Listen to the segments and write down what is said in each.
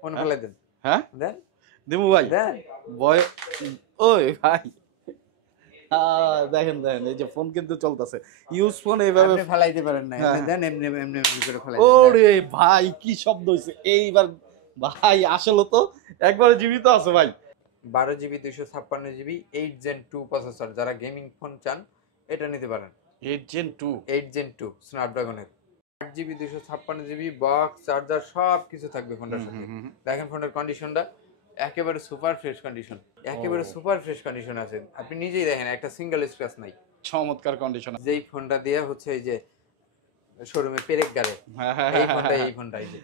Phone হ্যাঁ ফেলাই দেন। হ্যাঁ দেন দিমু ভাই দেন। বয় ওই ভাই দেখেন দেখেন এই যে ফোন কিন্তু চলতেছে ইউজ ফোন এইভাবে আপনি ফেলাইতে পারেন না, হ্যাঁ এমনি হ্যাঁ দেন, এমনি এমনি এমনি করে ফেলাই দেন, দেন। ওরে ভাই কি শব্দ হয়েছে এইবার ভাই আসলে তো একবারে জীবিত আছে ভাই 12 জিবি 256 জিবি 8 Gen 2 প্রসেসর, যারা গেমিং ফোন চান এটা নিতে পারেন। 8 Gen 2 8 Gen 2 স্ন্যাপড্রাগনের 8 GB 256 GB box charger সব কিছু থাকবে ফোনটার সাথে। হুম দেখেন ফোনের কন্ডিশনটা একেবারে সুপার ফ্রেশ কন্ডিশন, একেবারে ও সুপার ফ্রেশ কন্ডিশন আছে। আপনি নিজেই দেখেন একটা সিঙ্গেল স্ক্র্যাচ নাই। চমৎকার কন্ডিশন যেই ফোনটা দিয়ে হচ্ছে এই যে শোরুমে পেরেক গাড়ে, হ্যাঁ হ্যাঁ এই হ্যাঁ ফোনটা হ্যাঁ এই ফোনটা এই যে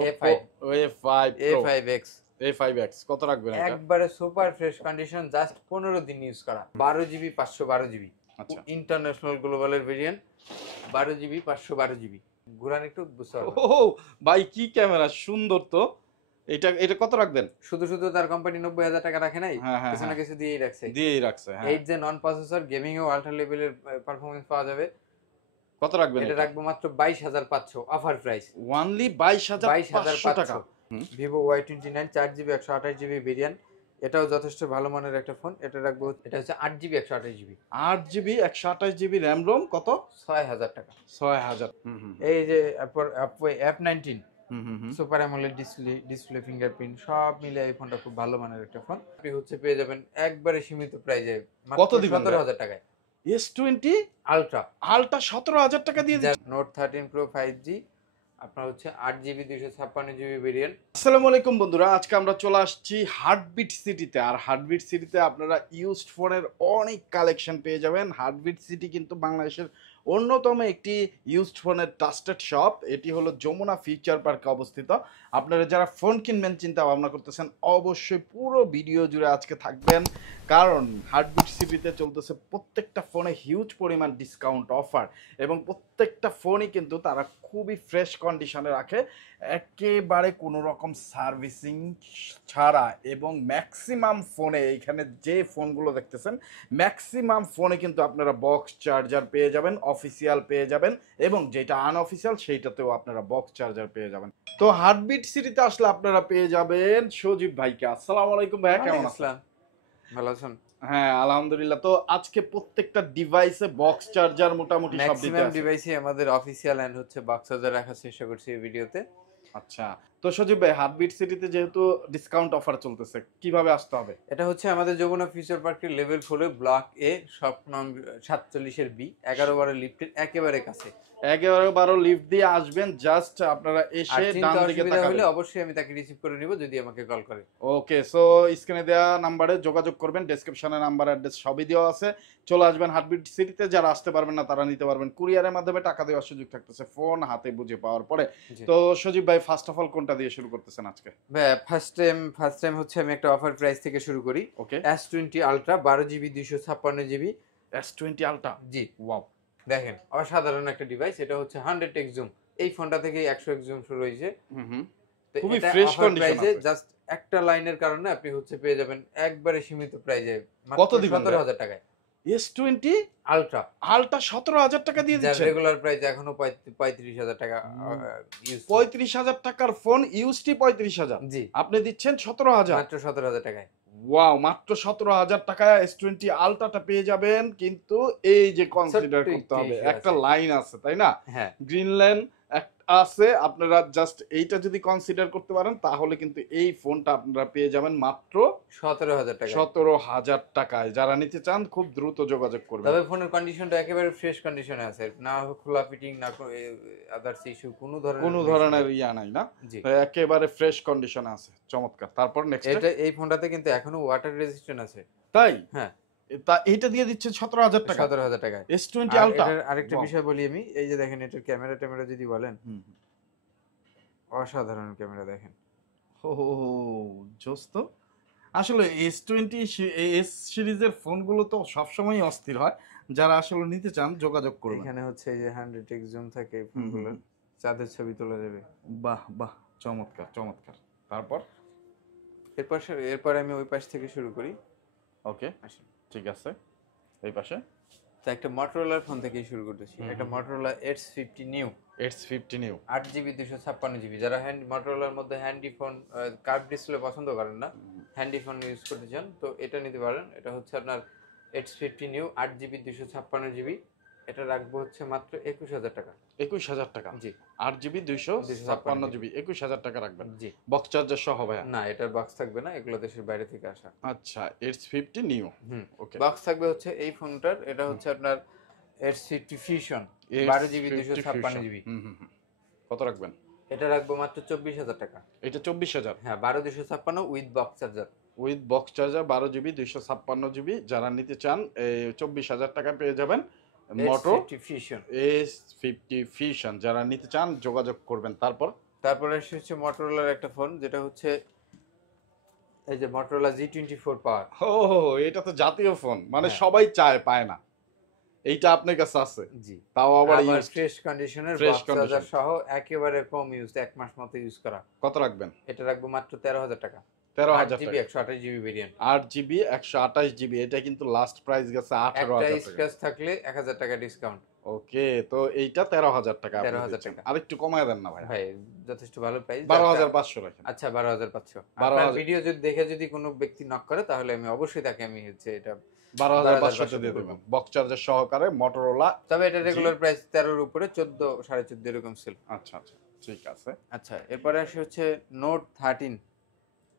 Oppo A5 A5 Pro A5X A5X কত রাখবেন এটা একবারে সুপার ফ্রেশ কন্ডিশন, জাস্ট 15 দিন ইউজ করা। 12 জিবি 512 জিবি আচ্ছা ইন্টারন্যাশনাল গ্লোবালের ভেরিয়েন্ট। 12 GB 512 GB. ঘুরান একটু বুঝতে পারবেন। ও ভাই কি ক্যামেরা সুন্দর তো এটা এটা কত রাখবেন শুধু শুধু তার কোম্পানি 90,000 টাকা রাখে নাই, হ্যাঁ হ্যাঁ কিছু না হ্যাঁ কিছু দিয়েই রাখছে। দিয়েই রাখছে হ্যাঁ 8 Gen নন প্রসেসর গেমিং ও আল্ট্রা লেভেলের পারফরমেন্স পাওয়া যাবে। কত রাখবেন এটা এটা রাখবো মাত্র 22,500 অফার প্রাইস। ওনলি 22,500 টাকা 22,500 Vivo Y29 4 GB 128 GB variant. এটাও যথেষ্ট ভালো মানের একটা ফোন। এটা রাখবো, এটা হচ্ছে 8 GB 128 GB 8 GB 128 GB RAM ROM কত 6,000 টাকা। 6,000 হুম হুম এই যে F19 হুম হুম হুম সুপার অ্যামোলেড ডিসপ্লে ফিঙ্গারপ্রিন্ট সব মিলে এই ফোনটা খুব ভালো মানের একটা ফোন। আপনি হচ্ছে পেয়ে যাবেন একবারে সীমিত প্রাইজে কত মাত্র দিবেন ভাই 17,000 টাকায় S20 আলট্রা। আলটা 17,000 টাকা দিয়ে যার দিচ্ছে নোট 13 প্রো 5G আপনার হচ্ছে 8 জিবি 256 জিবি ভেরিয়েন্ট। আসসালামু আলাইকুম বন্ধুরা আজকে আমরা চলে আসছি হার্টবিট সিটিতে আর হার্টবিট সিটিতে আপনারা ইউজড ফোনের অনেক কালেকশন পেয়ে যাবেন হার্টবিট সিটি কিন্তু বাংলাদেশের অন্যতম একটি ইউজড ফোনের ট্রাস্টেড শপ এটি হলো যমুনা ফিউচার পার্কে অবস্থিত আপনারা যারা ফোন কিনবেন চিন্তা ভাবনা করতেছেন অবশ্যই পুরো ভিডিও জুড়ে আজকে থাকবেন কারণ হার্টবিট সিটিতে চলতেছে প্রত্যেকটা ফোনে হিউজ পরিমাণ ডিসকাউন্ট অফার এবং প্রত্যেকটা ফোনই কিন্তু তারা খুবই ফ্রেশ কন্ডিশনে রাখে একেবারে কোনো রকম সার্ভিসিং ছাড়া এবং ম্যাক্সিমাম ফোনে এইখানে যে ফোনগুলো দেখতেছেন ম্যাক্সিমাম ফোনে কিন্তু আপনারা বক্স চার্জার পেয়ে যাবেন অফিসিয়াল পেয়ে যাবেন এবং যেটা আনঅফিসিয়াল সেইটাতেও আপনারা বক্স চার্জার পেয়ে যাবেন তো হার্টবিট সিটিতে আসলে আপনারা পেয়ে যাবেন সজীব ভাইকে আসসালামু আলাইকুম ভাইয়া কেমন আছেন আসসালাম, ভালো আছেন? হ্যাঁ আলহামদুলিল্লাহ তো আজকে প্রত্যেকটা ডিভাইসে বক্স চার্জার মোটামুটি সব দিতে ম্যাক্সিমাম আছে ডিভাইসে আমাদের অফিসিয়াল এন্ড হচ্ছে বক্স চার্জার রাখার চেষ্টা করছি এই ভিডিওতে। আচ্ছা তো সজীব ভাই হার্টবিট সিটিতে যেহেতু ডিসকাউন্ট অফার চলতেছে কিভাবে আসতে হবে এটা হচ্ছে আমাদের যমুনা ফিউচার পার্কের লেভেল 4 ব্লক এ শপ নং 47 বি 11 লিফটের একেবারে কাছে। 11-12 লিফট দিয়ে আসবেন জাস্ট আপনারা আর এসে চিন্তা ডান দিকে অসুবিধা হলে তাকাবেন অবশ্যই আমি তাকে রিসিভ করে নিব যদি আমাকে কল করে। ওকে সো স্ক্রিনে দেওয়া নাম্বারে যোগাযোগ করবেন ডেসক্রিপশনে নাম্বার অ্যাড্রেস সবই দেওয়া আছে চলে আসবেন হার্টবিট সিটিতে যারা আসতে পারবেন না তারা নিতে পারবেন কুরিয়ারের মাধ্যমে টাকা দেওয়ার সুযোগ থাকতেছে ফোন হাতে বুঝে পাওয়ার পরে জি। তো সজীব ভাই ফার্স্ট অফ অল কোনটা দিয়ে শুরু করতেছেন আজকে ভাই ফার্স্ট টাইম হচ্ছে আমি একটা অফার প্রাইস থেকে শুরু করি। Okay S20 ultra 12 GB 256 GB. S20 ultra জি, ওয়াও দেখেন অসাধারণ একটা ডিভাইস। এটা হচ্ছে 100x জুম, এই ফোনটা থেকে 100x জুম শুরু হয়েছে। হুম তো খুবই এটা ফ্রেশ অফার কন্ডিশন প্রাইসে আছে জাস্ট একটা লাইনের কারণে আপনি হচ্ছে পেয়ে যাবেন একবারে সীমিত প্রাইসে কত মাত্র দিবেন 17,000 টাকায় S20 আলট্রা, আলটা 17,000 টাকা দিয়ে যার দিচ্ছেন রেগুলার প্রাইস এখনো 35,000 টাকা ইউজ। 35,000 টাকার ফোন ইউজটি 35,000 জি, আপনি দিচ্ছেন 17,000 মাত্র 17,000 টাকায়। ওয়াও মাত্র 17,000 টাকায় S20 আলট্রাটা পেয়ে যাবেন কিন্তু এই যে কনসিডার ছোট্ট করতে একটি হবে issue একটা আছে। লাইন আছে তাই না হ্যাঁ, গ্রিন লাইন আছে আপনারা জাস্ট এইটা যদি কনসিডার করতে পারেন তাহলে কিন্তু এই ফোনটা আপনারা পেয়ে যাবেন মাত্র 17,000 টাকা। 17,000 টাকায় যারা নিতে চান খুব দ্রুত যোগাযোগ করবেন তবে ফোনের কন্ডিশনটা একেবারে ফ্রেশ কন্ডিশনে আছে, না খোলা ফিটিং না আদার্স ইস্যু কোনো ধরনের কোনো issue ধরনের নেই। ইয়া নাই না জি, তো একেবারে ফ্রেশ কন্ডিশনে আছে চমৎকার তারপর নেক্সট এটা এই ফোনটাতে কিন্তু এখনো ওয়াটার রেজিস্ট্যান্ট আছে। তাই হ্যাঁ, তা এইটা দিয়ে দিচ্ছে 17,000 টাকা 17,000 টাকায়। S20 আর আলট্রা এটার আরেকটা বিষয় বলি আমি, এই যে দেখেন এটার ক্যামেরা ট্যামেরা যদি বলেন, অসাধারণ ক্যামেরা দেখেন। ও জোস তো আসলে S20 এস সিরিজের ফোনগুলো তো সবসময় অস্থির হয় যারা আসলে নিতে চান যোগাযোগ করবেন এখানে হচ্ছে এই যে 100x জুম থাকে এই ফোনগুলো, চাঁদের ছবি তোলা যাবে। বাহ বাহ চমৎকার চমৎকার তারপর এরপর আমি ওই পাশ থেকে শুরু করি। ওকে আসেন, ঠিক আছে এই পাশে তো একটা মটোরোলার ফোন থেকেই শুরু করতেছি। একটা Motorola H50 new X50 new. 8GB 256GB, যারা মোটরোলার মধ্যে হ্যান্ডি ফোন কার্ভ ডিসপ্লে পছন্দ করেন না, হ্যান্ডি ফোন ইউজ করতে চান, তো এটা নিতে পারেন। এটা হচ্ছে আপনার X50 নিউ 8GB 256GB। এটা রাখবো হচ্ছে মাত্র 21,000 টাকা। 21,000 টাকা? জি। 8GB 256GB 21,000 টাকা রাখবেন? জি। বক্স চার্জার সহ ভাইয়া? না, এটার বক্স থাকবে না, এগুলো দেশের বাইরে থেকে আসা। আচ্ছা, X50 নিউ। ওকে। বক্স থাকবে হচ্ছে এই ফোনটার, এটা হচ্ছে আপনার X50 Fusion 12GB 256GB। কত রাখবেন? এটা রাখবো মাত্র 24,000 টাকা। এটা 24,000? হ্যাঁ, 12 256 with box charger. With box charger 12GB 256GB যারা নিতে চান 24,000 টাকা পেয়ে যাবেন। মোটো Fusion S50 Fusion যারা নিতে চান যোগাযোগ করবেন। তারপরে হচ্ছে মোটরোলার একটা ফোন, যেটা হচ্ছে এই যে মোটরোলা G24 পাওয়ার। ও, এটা তো জাতীয় ফোন, মানে হ্যাঁ। সবাই চায় পায় না। এইটা আপনার কাছে আছে? জি। তাও আবার ফ্রেশ কন্ডিশনের Fresh বক্স চার্জার সহ, একেবারে কম ইউজ, 1 মাস মতো ইউজ করা। কত রাখবেন? এটা রাখবো মাত্র 13,000 টাকা। 13,000 8GB টাকা? 128GB variant. 8GB 128GB, এটা কিন্তু লাস্ট প্রাইস গেছে 18,000 একটা টাকা। স্ক্র্যাচ থাকলে 1,000 টাকা ডিসকাউন্ট। ওকে, তো এইটা 13,000 টাকা। 13,000 টাকা। আরেকটু কমায় দেন না ভাই? ভাই যথেষ্ট ভালো প্রাইস। 12,500 রাখেন। আচ্ছা, 12,500। 12,000 আপনার ভিডিও যদি দেখে যদি কোনো ব্যক্তি নক করে, তাহলে আমি অবশ্যই তাকে আমি হচ্ছে এটা 12,500 দিয়ে দেবেন বক্স চার্জার সহকারে মোটরোলা। তবে এটা রেগুলার প্রাইস 13 এর উপরে, 14 14.5 এরকম সেল। আচ্ছা আচ্ছা, ঠিক আছে। আচ্ছা, এরপরে আসে হচ্ছে note 13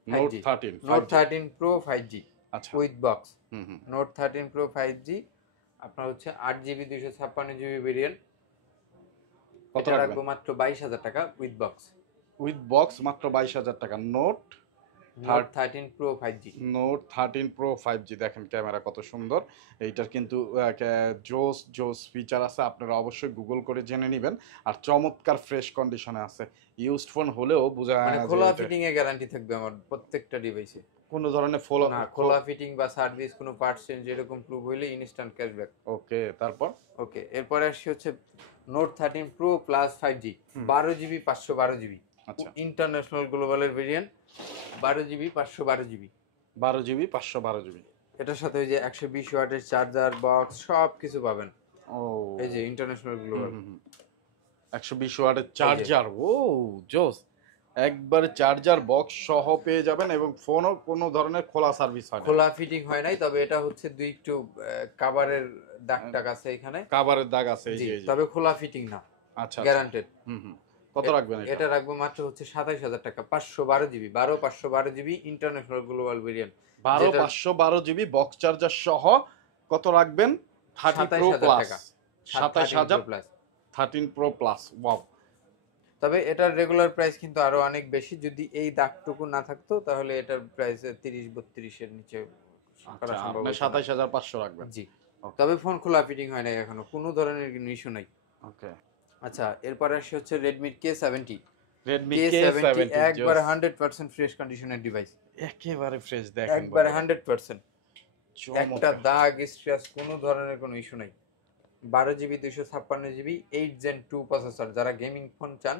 note 5G। 13 note 13 pro 5G আচ্ছা। With box. Hmm. Note 13 pro 5G আপনার হচ্ছে 8GB 256GB ভেরিয়েন্ট। কত এটা রাখবেন? রাখবো মাত্র 22,000 টাকা উইথ বক্স। উইথ বক্স মাত্র 22,000 টাকা। Note 13 pro 5G। Note 13 pro 5G, দেখেন ক্যামেরা কত সুন্দর। এইটার কিন্তু জোস জোস ফিচার আছে, আপনারা অবশ্যই গুগল করে জেনে নেবেন। আর চমৎকার ফ্রেশ কন্ডিশনে আছে। ইউজড ফোন হলেও বোঝা যায় মানে না যে খোলা এটা ফিটিং এ গ্যারান্টি থাকবে আমার প্রত্যেকটা ডিভাইসে। কোনো ধরনের ফলো না, খোলা ফিটিং বা সার্ভিস, কোনো পার্টস চেঞ্জ এরকম প্রুভ হইলে ইনস্ট্যান্ট ক্যাশব্যাক। ওকে, তারপর? ওকে, এরপরে আসছে হচ্ছে note 13 pro plus 5G 12GB 512GB। আচ্ছা, international গ্লোবালের variant, 12GB 512GB। 12GB 512GB। এটার সাথে ওই যে 120 ওয়াটের চার্জার বক্স সব কিছু পাবেন। ও, এই যে ইন্টারন্যাশনাল গ্লোবাল। 120 ওয়াটের চার্জার। ও জোস, একবারে চার্জার বক্স সহ পেয়ে যাবেন, এবং ফোনও কোনো ধরনের খোলা সার্ভিস হয় না। খোলা ফিটিং হয় নাই, তবে এটা হচ্ছে দুই একটু কাভারের দাগ টাগ আছে এখানে, কাভারের দাগ আছে এই জি, যে এই যে। তবে খোলা ফিটিং না, আচ্ছা, গ্যারান্টেড। কত রাখবেন এটা রাখবো মাত্র হচ্ছে 27,000 টাকা। 512GB 512GB international global variant. 512GB box charger সহ কত রাখবেন? 30 প্রো 27,000 প্লাস। টাকা। 27,000 প্লাস। 13 pro plus. ওয়াও। তবে এটার রেগুলার প্রাইস কিন্তু আরো অনেক বেশি, যদি এই দাগটুকু না থাকতো তাহলে এটার প্রাইস 30-32 এর নিচে করা আচ্ছা, সম্ভব আপনি হতো না। 27,500 রাখবেন? জি। তবে ফোন খোলা ফিটিং হয় নাই এখনো, কোনো ধরনের কোনো ইস্যু নাই। ওকে। আচ্ছা, এরপর আসে হচ্ছে Redmi K70। Redmi K70 K70 একবারে 100% ফ্রেশ কন্ডিশনের ডিভাইস। একেবারে ফ্রেশ, দেখেন একবারে বন্ধুরা। 100%। একটা দাগ স্ক্র্যাচ কোনো ধরনের কোনো ইস্যু নাই। 12GB 256GB 8 Gen 2 প্রসেসর, যারা গেমিং ফোন চান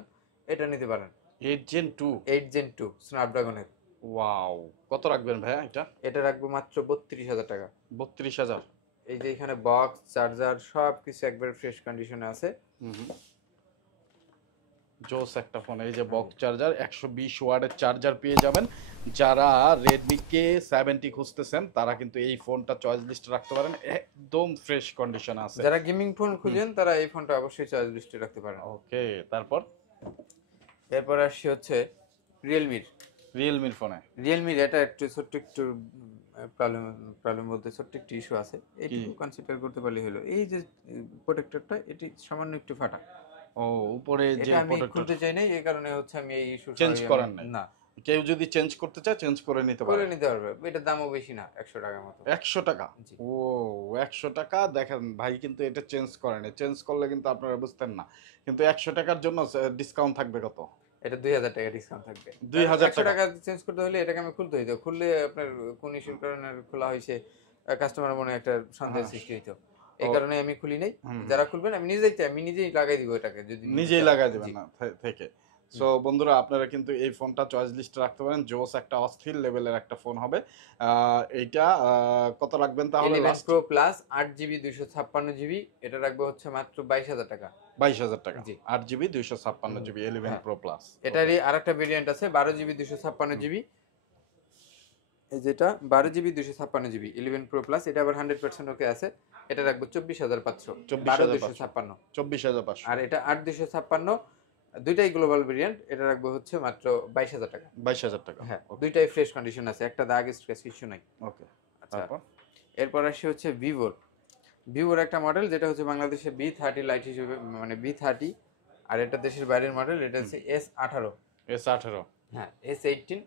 এটা নিতে পারেন। 8 Gen 2? 8 Gen 2 স্ন্যাপড্রাগনের। ওয়াও, কত রাখবেন ভাইয়া এটা? এটা রাখবো মাত্র 32,000 টাকা। 32,000? এই যে এখানে বক্স চার্জার সব কিছু একবারে ফ্রেশ কন্ডিশনে আছে। জোস একটা ফোন। এই যে বক্স চার্জার 120 ওয়াটের চার্জার পেয়ে যাবেন। যারা Redmi K70 খুঁজতেছেন তারা কিন্তু এই ফোনটা চয়েস লিস্টে রাখতে পারেন, একদম ফ্রেশ কন্ডিশনে আছে। যারা গেমিং ফোন খুঁজেন তারা এই ফোনটা অবশ্যই চয়েস লিস্টে রাখতে পারেন। ওকে, তারপর? এরপর আসছে হচ্ছে রিয়েলমির ফোনে। রিয়েলমির এটা একটু ছোট্ট একটু প্রবলেম বলতে ছোট্ট একটু ইস্যু আছে, এইটুকু কনসিডার করতে পারলে হলো। এই যে প্রোটেক্টরটা এটি সামান্য একটু ফাটা। ও, উপরে যে এটা আমি প্রোটেক্টর খুলতে চাই না, এই কারণে হচ্ছে আমি এই ইস্যু চেঞ্জ করেন নাই? না। কেউ যদি চেঞ্জ করতে চায় চেঞ্জ করে নিতে পারে? করে নিতে পারবে, এটার দামও বেশি না, 100 টাকার মতো। 100 টাকা? জি। ও, 100 টাকা। দেখেন ভাই কিন্তু এটা চেঞ্জ করেন, চেঞ্জ করলে কিন্তু আপনারা বুঝতেন না। কিন্তু 100 টাকার জন্য ডিসকাউন্ট থাকবে কত? এটা 2,000 টাকা ডিসকাউন্ট থাকবে। 2,000 100 টাকা চেঞ্জ করতে হলে এটাকে আমি খুলতে হইতো, খুললে আপনার কোন ইস্যুর কারণে খোলা হয়েছে কাস্টমার মনে একটা সন্দেহ সৃষ্টি হইতো, এই কারণে আমি খুলি নাই। যারা খুলবেন আমি নিজেই লাগাই দিব এটাকে, যদি নিজেই লাগাই দিবেন না থেকে। সো বন্ধুরা আপনারা কিন্তু এই ফোনটা চয়েস লিস্টে রাখতে পারেন, জোস একটা অস্থির লেভেলের একটা ফোন হবে। এইটা কত রাখবেন তাহলে? 11 Pro Plus 8GB 256GB, এটা রাখবো হচ্ছে মাত্র 22,000 টাকা। 22,000 টাকা, জি 8GB 256GB 11 হ্যাঁ। Pro Plus। এটারই আরেকটা ভেরিয়েন্ট আছে 12GB 256GB, এই যেটা 12GB 256GB 11 Pro Plus, এটা আবার 100% ওকে আছে। এটা রাখবো 24,500, 12,256। 24,500। আর এটা 8,256, দুইটাই গ্লোবাল ভেরিয়েন্ট, এটা রাখবো হচ্ছে মাত্র 22,000 টাকা। 22,000 টাকা। হ্যাঁ, দুইটাই ফ্রেশ কন্ডিশন আছে, একটা দাগ স্ক্র্যাচ কিছু নাই। ওকে। আচ্ছা, তারপর এরপর আসি হচ্ছে ভিভোর একটা মডেল, যেটা হচ্ছে বাংলাদেশে B30 লাইট হিসেবে, মানে B30, আর এটা দেশের বাইরের মডেল, এটা হচ্ছে S18। S18। হ্যাঁ, S18,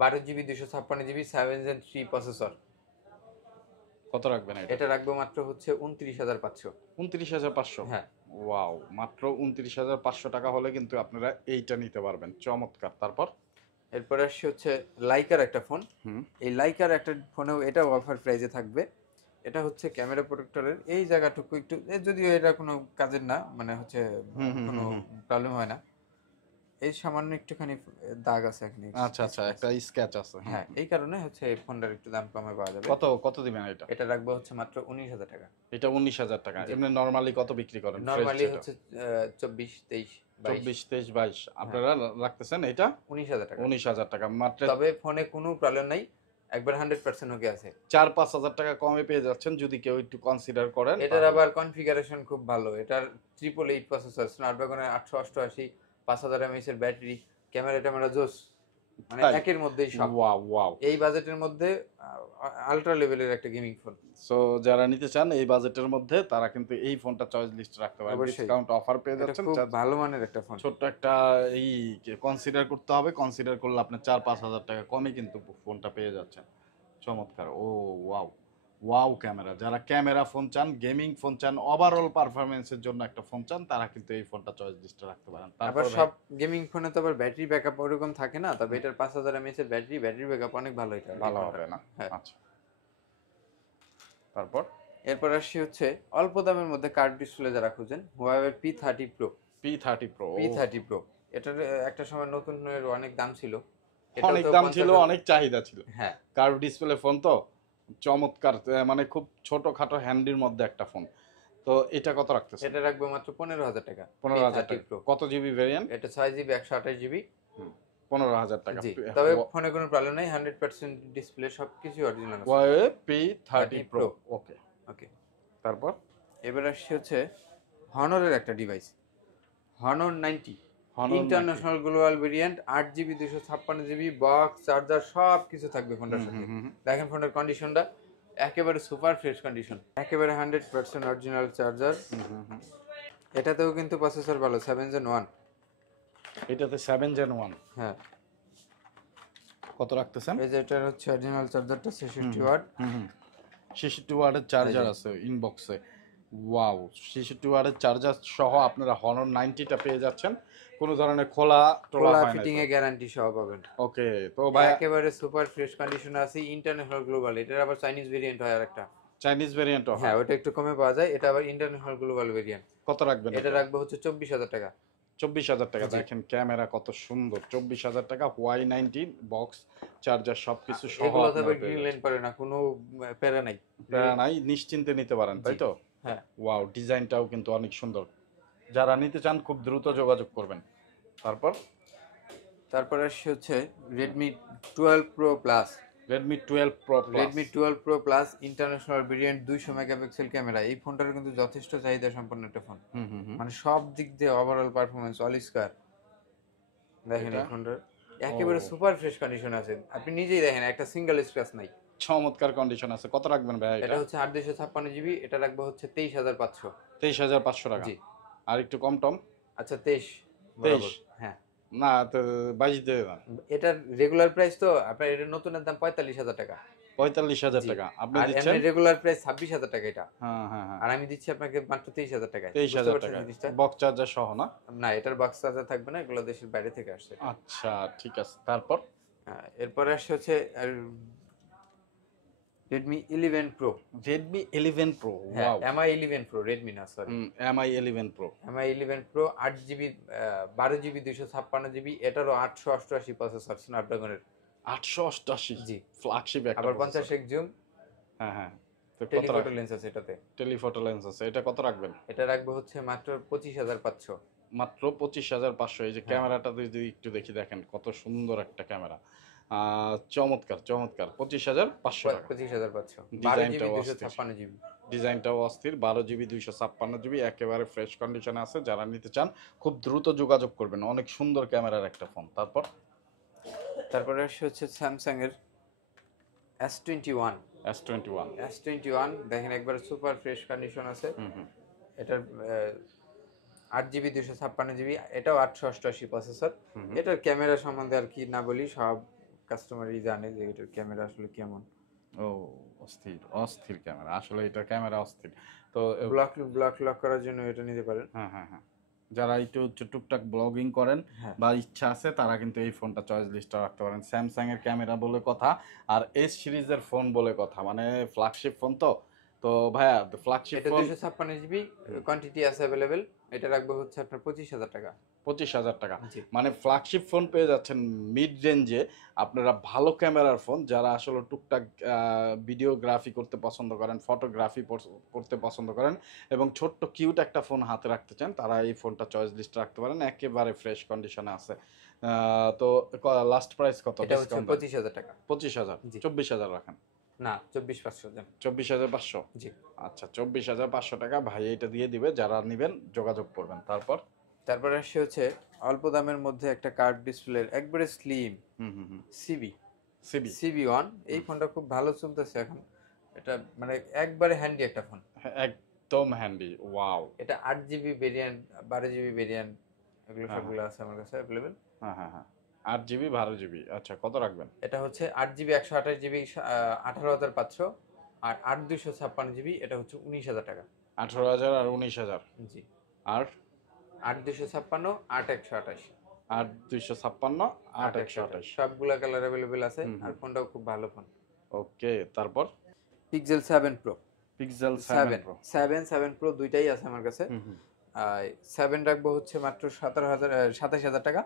12GB 256GB 7 Gen 3 processor. কত রাখবেন এটা? এটা রাখবো মাত্র হচ্ছে 29,500। 29,500। হ্যাঁ। ওয়াও, মাত্র 29,500 টাকা হলে কিন্তু আপনারা এইটা নিতে পারবেন, চমৎকার। তারপর এরপর আসছে হচ্ছে লাইকার একটা ফোন। এই লাইকার একটা ফোনেও এটাও অফার প্রাইসে থাকবে। এটা হচ্ছে ক্যামেরা প্রোটেক্টরের এই জায়গাটুকু একটু, যদিও এটা কোনো কাজের না, মানে হচ্ছে কোনো প্রবলেম হয় না, এই সামান্য একটুখানি দাগ আছে এখানে। আচ্ছা আচ্ছা, একটা স্কেচ আছে। হ্যাঁ, এই কারণে হচ্ছে এই ফোনটার একটু দাম কমে পাওয়া যাবে। কত কত দিবেন এটা? এটা রাখবো হচ্ছে মাত্র 19,000 টাকা। এটা 19,000 টাকা। এমনি নরমালি কত বিক্রি করেন? নরমালি হচ্ছে 24, 23, 24, 23, 22 আপনারা রাখতেছেন এটা 19,000 টাকা। 19,000 টাকা মাত্র। তবে ফোনে কোনো প্রবলেম নাই, একবার 100% ওকে আছে। 4-5 হাজার টাকা কমে পেয়ে যাচ্ছেন যদি কেউ একটু কনসিডার করেন। এটার আবার কনফিগারেশন খুব ভালো, এটার 888 প্রসেসর, স্ন্যাপড্রাগনের 888, 5000 mAh এর ব্যাটারি, ক্যামেরা জোস, মানে একের মধ্যেই সব। ওয়াও ওয়াও, এই বাজেটের মধ্যে আলট্রা লেভেলের একটা গেমিং ফোন। সো যারা নিতে চান এই বাজেটের মধ্যে তারা কিন্তু এই ফোনটা চয়েস লিস্ট রাখতে পারেন, ডিসকাউন্ট অফার পেয়ে যাচ্ছেন। খুব ভালো মানের একটা ফোন। ছোট্ট একটা এই কনসিডার করতে হবে, কনসিডার করলে আপনি 4-5 হাজার টাকা কমে কিন্তু ফোনটা পেয়ে যাচ্ছেন। চমৎকার। ও ওয়াও ওয়াও ক্যামেরা, যারা ক্যামেরা ফোন চান, গেমিং ফোন চান, ওভারঅল পারফরম্যান্সের জন্য একটা ফোন চান, তারা কিন্তু এই ফোনটা চয়েস লিস্টে রাখতে পারেন। আবার সব গেমিং ফোনে তো আবার ব্যাটারি ব্যাকআপ ওরকম থাকে না, তবে এটার 5000 mAh এর ব্যাটারি ব্যাকআপ অনেক ভালো। এটা ভালো হবে না? আচ্ছা, তারপর এরপর আসি হচ্ছে অল্প দামের মধ্যে কার্ভ ডিসপ্লে যারা খুঁজেন, Huawei P30 Pro। P30 Pro এটার একটা সময় নতুন অনেক দাম ছিল, অনেক দাম ছিল, অনেক চাহিদা ছিল। হ্যাঁ, কার্ভ ডিসপ্লে ফোন তো চমৎকার, মানে খুব ছোটখাটো হ্যান্ডির মধ্যে একটা ফোন। তো এটা কত রাখতেছে? এটা রাখবো মাত্র 15,000 টাকা। 15,000 টাকা। কত জিবি ভেরিয়েন্ট? এটা 6GB 128GB। 15,000 টাকা। তবে ফোনে কোনো প্রবলেম নাই, 100% ডিসপ্লে, সবকিছু অরিজিনাল আছে। Huawei P30 Pro। ওকে ওকে। তারপর এবার আসছে হচ্ছে হনরের একটা device, Honor 90 international global variant, 8GB 256GB, box, charger সব কিছু থাকবে ফোনটার সাথে। দেখেন ফোনের কন্ডিশনটা একেবারে সুপার ফ্রেশ কন্ডিশন, একেবারে 100% অরিজিনাল চার্জার। এটাতেও কিন্তু প্রসেসর ভালো, 7 Gen 1। এটাতে 7 Gen 1। হ্যাঁ। কত রাখতেছেন? এই যে এটার হচ্ছে অরিজিনাল চার্জারটা 66 ওয়াট। 66 ওয়াটের চার্জার আছে ইনবক্সে। ওয়াও, 66 ওয়াটের চার্জার সহ আপনারা Honor 90টা পেয়ে যাচ্ছেন, কোনো ধরনের খোলা ফিটিং এ গ্যারান্টি সহ পাবেন। ওকে, তো ভাই একেবারে সুপার ফ্রেশ কন্ডিশনে আছে, ইন্টারন্যাশনাল গ্লোবাল। এটার আবার চাইনিজ ভেরিয়েন্ট হয় আরেকটা, চাইনিজ ভেরিয়েন্টও। হ্যাঁ, ওটা একটু কমে পাওয়া যায়, এটা আবার ইন্টারন্যাশনাল গ্লোবাল ভেরিয়েন্ট। কত রাখবেন? এটা রাখবো হচ্ছে 24,000 টাকা। 24,000 টাকা। দেখেন ক্যামেরা কত সুন্দর, 24,000 টাকা, Y90 বক্স, চার্জার সবকিছু সহ। এগুলো তবে গ্রিন লাইন পারে না, কোনো প্যারা নাই, প্যারা নাই, নিশ্চিন্তে নিতে পারেন, তাই তো? হ্যাঁ। ওয়াও, ডিজাইনটাও কিন্তু অনেক সুন্দর। যারা নিতে চান খুব দ্রুত যোগাযোগ করবেন। তারপর আসছে হচ্ছে Redmi 12 Pro Plus। Redmi 12 Pro Plus। Redmi 12 Pro Plus international variant, 200 megapixel camera. এই ফোনটার কিন্তু যথেষ্ট চাহিদা সম্পন্ন একটা ফোন, মানে সব দিক দিয়ে ওভারঅল পারফরম্যান্স অল স্কয়ার। দেখেন এই ফোনটার একেবারে সুপার ফ্রেশ কন্ডিশন আছে, আপনি নিজেই দেখেন একটা সিঙ্গেল স্ক্র্যাচ নাই, চমৎকার কন্ডিশন আছে। কত রাখবেন ভাই এটা হচ্ছে 8,256GB, এটা রাখবো হচ্ছে 23,500। 23,500 টাকা। জি। আর একটু কম টম? আচ্ছা 23। হ্যাঁ, না তো 22 দিয়ে দেন। এটার রেগুলার প্রাইস তো আপনার, এটার নতুনের দাম 45,000 টাকা। 45,000 টাকা আপনি দিচ্ছেন, রেগুলার প্রাইস 26,000 টাকা এটা। হ্যাঁ হ্যাঁ হ্যাঁ, আর আমি দিচ্ছি আপনাকে মাত্র 23,000 টাকায়। 23,000 টাকা বক্স চার্জার সহ না? না, এটার বক্স চার্জার থাকবে না, এগুলো দেশের বাইরে থেকে আসছে। আচ্ছা ঠিক আছে। তারপর এরপরে আসছে হচ্ছে Redmi 11 Pro, Redmi 11 Pro, হ্যাঁ wow. MI 11 Pro, Redmi না sorry, MI 11 Pro, MI 11 Pro 8GB 12GB 256GB, এটারও 888 প্রসেসর স্ন্যাপড্রাগনের। 888, জি, ফ্ল্যাগশিপ একটা আবার প্রসেসর। 50x জুম, হ্যাঁ হ্যাঁ, তো কত টেলিফটো লেন্স আছে এটাতে। টেলিফটো লেন্স আছে, এটা কত রাখবেন? এটা রাখবো হচ্ছে মাত্র 25,500। মাত্র 25,500। এই যে হ্যাঁ। ক্যামেরাটা যদি একটু দেখি, দেখেন কত সুন্দর একটা ক্যামেরা, চমৎকার চমৎকার। 25,500 টাকা। 25,500, ডিজাইনটাও 12GB অস্থির। 256GB। ডিজাইনটাও অস্থির, 12GB 256GB, একেবারে ফ্রেশ কন্ডিশনে আছে। যারা নিতে চান খুব দ্রুত যোগাযোগ করবেন, অনেক সুন্দর ক্যামেরার একটা ফোন। তারপরে আসছে হচ্ছে স্যামসাং এর S21। S21, S21 দেখেন একবারে সুপার ফ্রেশ কন্ডিশন আছে। এটার 8GB 256GB, এটাও 888 প্রসেসর। এটার ক্যামেরা সম্বন্ধে আর কি না বলি, সব কাস্টমারই জানে যে এটার ক্যামেরা আসলে কেমন। ও অস্থির অস্থির ক্যামেরা, আসলে এটা ক্যামেরা অস্থির। তো ব্লক লক করার জন্য এটা নিতে পারেন। হ্যাঁ হ্যাঁ হ্যাঁ, যারা একটু টুকটাক ব্লগিং করেন হ্যাঁ। বা ইচ্ছা আছে তারা কিন্তু এই ফোনটা চয়েস লিস্টে রাখতে পারেন। স্যামসাং এর ক্যামেরা বলে কথা, আর এস সিরিজের ফোন বলে কথা, মানে ফ্ল্যাগশিপ ফোন। তো ভাইয়া ফ্ল্যাগশিপ এটা ফোন 256GB কোয়ান্টিটি আছে অ্যাভেলেবেল। এটা রাখবো হচ্ছে আপনার 25,000 টাকা। 25,000 টাকা, জি। মানে ফ্ল্যাগশিপ ফোন পেয়ে যাচ্ছেন মিড রেঞ্জে। আপনারা ভালো ক্যামেরার ফোন, যারা আসলে টুকটাক ভিডিওগ্রাফি করতে পছন্দ করেন, ফটোগ্রাফি করতে পছন্দ করেন এবং ছোট্ট কিউট একটা ফোন হাতে রাখতে চান, তারা এই ফোনটা চয়েস লিস্টে রাখতে পারেন, একেবারে ফ্রেশ কন্ডিশনে আছে। তো লাস্ট প্রাইস কত? এটা হচ্ছে 25,000 টাকা। 25,000, জি। 24,000 রাখেন। না, 24,500 দেন। 24,500। জি। আচ্ছা, 24,500 টাকা ভাই এটা দিয়ে দিবে, যারা নেবেন যোগাযোগ করবেন। তারপরে আসছে হচ্ছে অল্প দামের মধ্যে একটা কার্ভ ডিসপ্লের একবারে স্লিম সিবি CB1। এই ফোনটা খুব ভালো চলতেছে এখন। এটা মানে একবারে হ্যান্ডি একটা ফোন, একদম হ্যান্ডি, ওয়াও। এটা 8GB ভেরিয়েন্ট, 12GB ভেরিয়েন্ট, এগুলো হ্যাঁ। সবগুলো আছে আমার কাছে অ্যাভেলেবেল। হ্যাঁ হ্যাঁ হ্যাঁ, 8GB 12GB। আচ্ছা, কত রাখবেন? এটা হচ্ছে 8GB 128GB 18,500, আর 8 256GB এটা হচ্ছে 19,000 টাকা। 18,000 আর 19,000। জি। আর 8 256, 8 128। 8 256, 8 128। সবগুলা কালার অ্যাভেলেবেল আছে। হুম, হুম। আর ফোনটাও খুব ভালো ফোন। ওকে, তারপর pixel 7 Pro। Pixel 7 Pro। 7 Pro দুইটাই আছে আমার কাছে। 7 রাখবো হচ্ছে মাত্র 27,000 টাকা,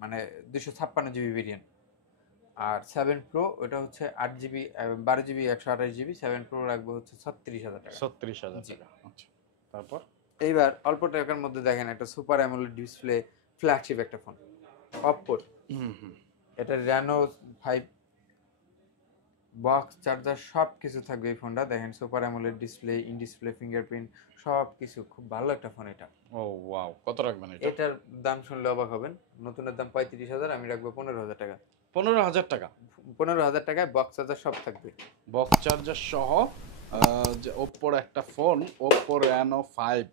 মানে 256GB ভেরিয়েন্ট। আর 7 Pro ওটা হচ্ছে 8GB 12GB 128GB। 7 Pro রাখবো হচ্ছে 36,000 টাকা। 36,000 জি। টাকা। আচ্ছা, তারপর এইবার অল্প টাকার মধ্যে দেখেন একটা সুপার অ্যামোলেড ডিসপ্লে ফ্ল্যাগশিপ একটা ফোন, অপ্পোর। এটা Reno 5 বক্স, চার্জার সব কিছু থাকবে এই ফোনটা। দেখেন super AMOLED display, in display fingerprint, সব কিছু খুব ভালো একটা ফোন এটা। ও ওয়াও, কত রাখবেন এটা? এটার দাম শুনলে অবাক হবেন, নতুনের দাম 35,000, আমি রাখবো 15,000 টাকা। 15,000 টাকা, 15,000 টাকায় বক্স চার্জার সব থাকবে। বক্স চার্জার সহ। যে ওপ্পোর একটা phone, Oppo Reno 5,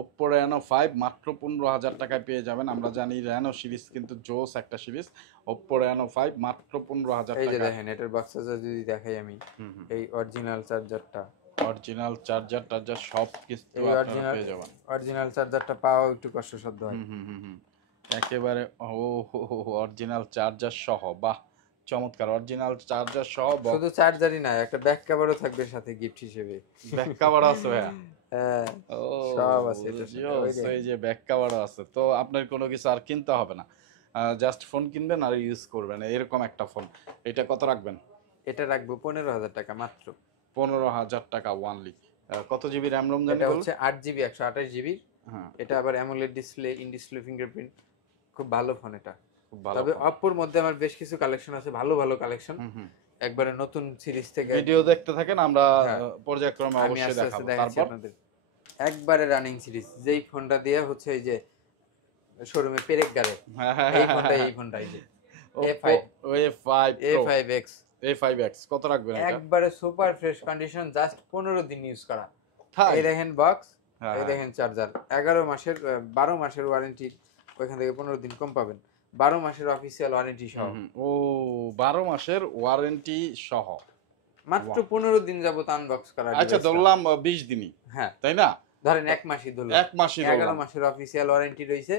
Oppo Reno 5 মাত্র 15,000 টাকায় পেয়ে যাবেন। আমরা জানি Reno সিরিজ কিন্তু জোস একটা সিরিজ। ওপ্পো Reno 5 মাত্র 15,000 এই যে টাকা। দেখেন এটার বক্স চার্জার যদি দেখাই আমি, এই অরিজিনাল চার্জারটা, অরিজিনাল চার্জার টার্জার সব কিছু এই আপনারা পেয়ে যাবেন। অরিজিনাল চার্জারটা পাওয়া একটু কষ্টসাধ্য হয়। একেবারে অরিজিনাল চার্জার সহ, বাহ চমৎকার। অরিজিনাল চার্জার সহ, শুধু চার্জারই না, একটা ব্যাক কভারও থাকবে সাথে গিফট হিসেবে। ব্যাক কভার আছে ভাইয়া? হ্যাঁ, ও সব আছে এটার সাথে। ওই যে এই যে ব্যাক কভারও আছে, তো আপনার কোনো কিছু আর কিনতে হবে না, জাস্ট ফোন কিনবেন আর ইউজ করবেন, এরকম একটা ফোন। এটা কত রাখবেন? এটা রাখবো 15,000 টাকা মাত্র। 15,000 টাকা ওয়ানলি। কত জিবি র্যাম রোম জানি এটা বললেন? হচ্ছে 8GB 128GB। হ্যাঁ, এটা আবার AMOLED display, in display fingerprint, খুব ভালো ফোন এটা। খুব ভালো। তবে অপ্পোর মধ্যে আমার বেশ কিছু কালেকশন আছে, ভালো ভালো কালেকশন, একবারে নতুন সিরিজ থেকে। ভিডিও দেখতে থাকেন, আমরা হ্যাঁ, পর্যায়ক্রমে আমি অবশ্যই আস্তে আস্তে দেখাবো। দেখাচ্ছি তারপর আপনাদের। একবারে রানিং সিরিজ, যেই ফোনটা দিয়ে হচ্ছে এই যে শোরুমে পেরেক গাড়ে, এই ফোনটা এই যে A5X। A5X কত রাখবেন এটা? একবারে সুপার ফ্রেশ কন্ডিশন, জাস্ট 15 দিন ইউজ করা। তাই? এই দেখেন বক্স, হ্যাঁ, এই দেখেন চার্জার। 12 মাসের ওয়ারেন্টি, ওইখান থেকে 15 দিন কম পাবেন। 12 মাসের অফিসিয়াল ওয়ারেন্টি সহ। ও 12 মাসের ওয়ারেন্টি সহ, মাত্র 15 দিন যাবত আনবক্স করা। আচ্ছা ধরলাম 20 দিনই, হ্যাঁ তাই না? ধরেন 1 মাসই ধরলাম, 1 মাসই 11 মাসের অফিসিয়াল ওয়ারেন্টি রয়েছে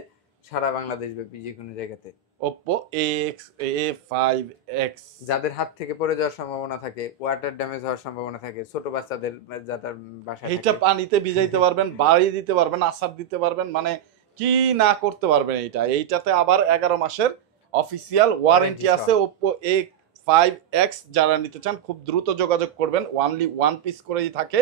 সারা বাংলাদেশ ব্যাপী যে কোনো জায়গাতে। Oppo A5X। যাদের হাত থেকে পড়ে যাওয়ার সম্ভাবনা থাকে, ওয়াটার ড্যামেজ হওয়ার সম্ভাবনা থাকে, ছোট বাচ্চাদের যাদের বাসায় এইটা থাকে, পানিতে ভিজাইতে পারবেন, বাড়ি দিতে পারবেন, আসার দিতে পারবেন, মানে কি না করতে পারবেন। এইটাতে আবার 11 মাসের অফিসিয়াল ওয়ারেন্টি সহ। আছে। Oppo A5X যারা নিতে চান খুব দ্রুত যোগাযোগ করবেন, অনলি ওয়ান পিস করেই থাকে,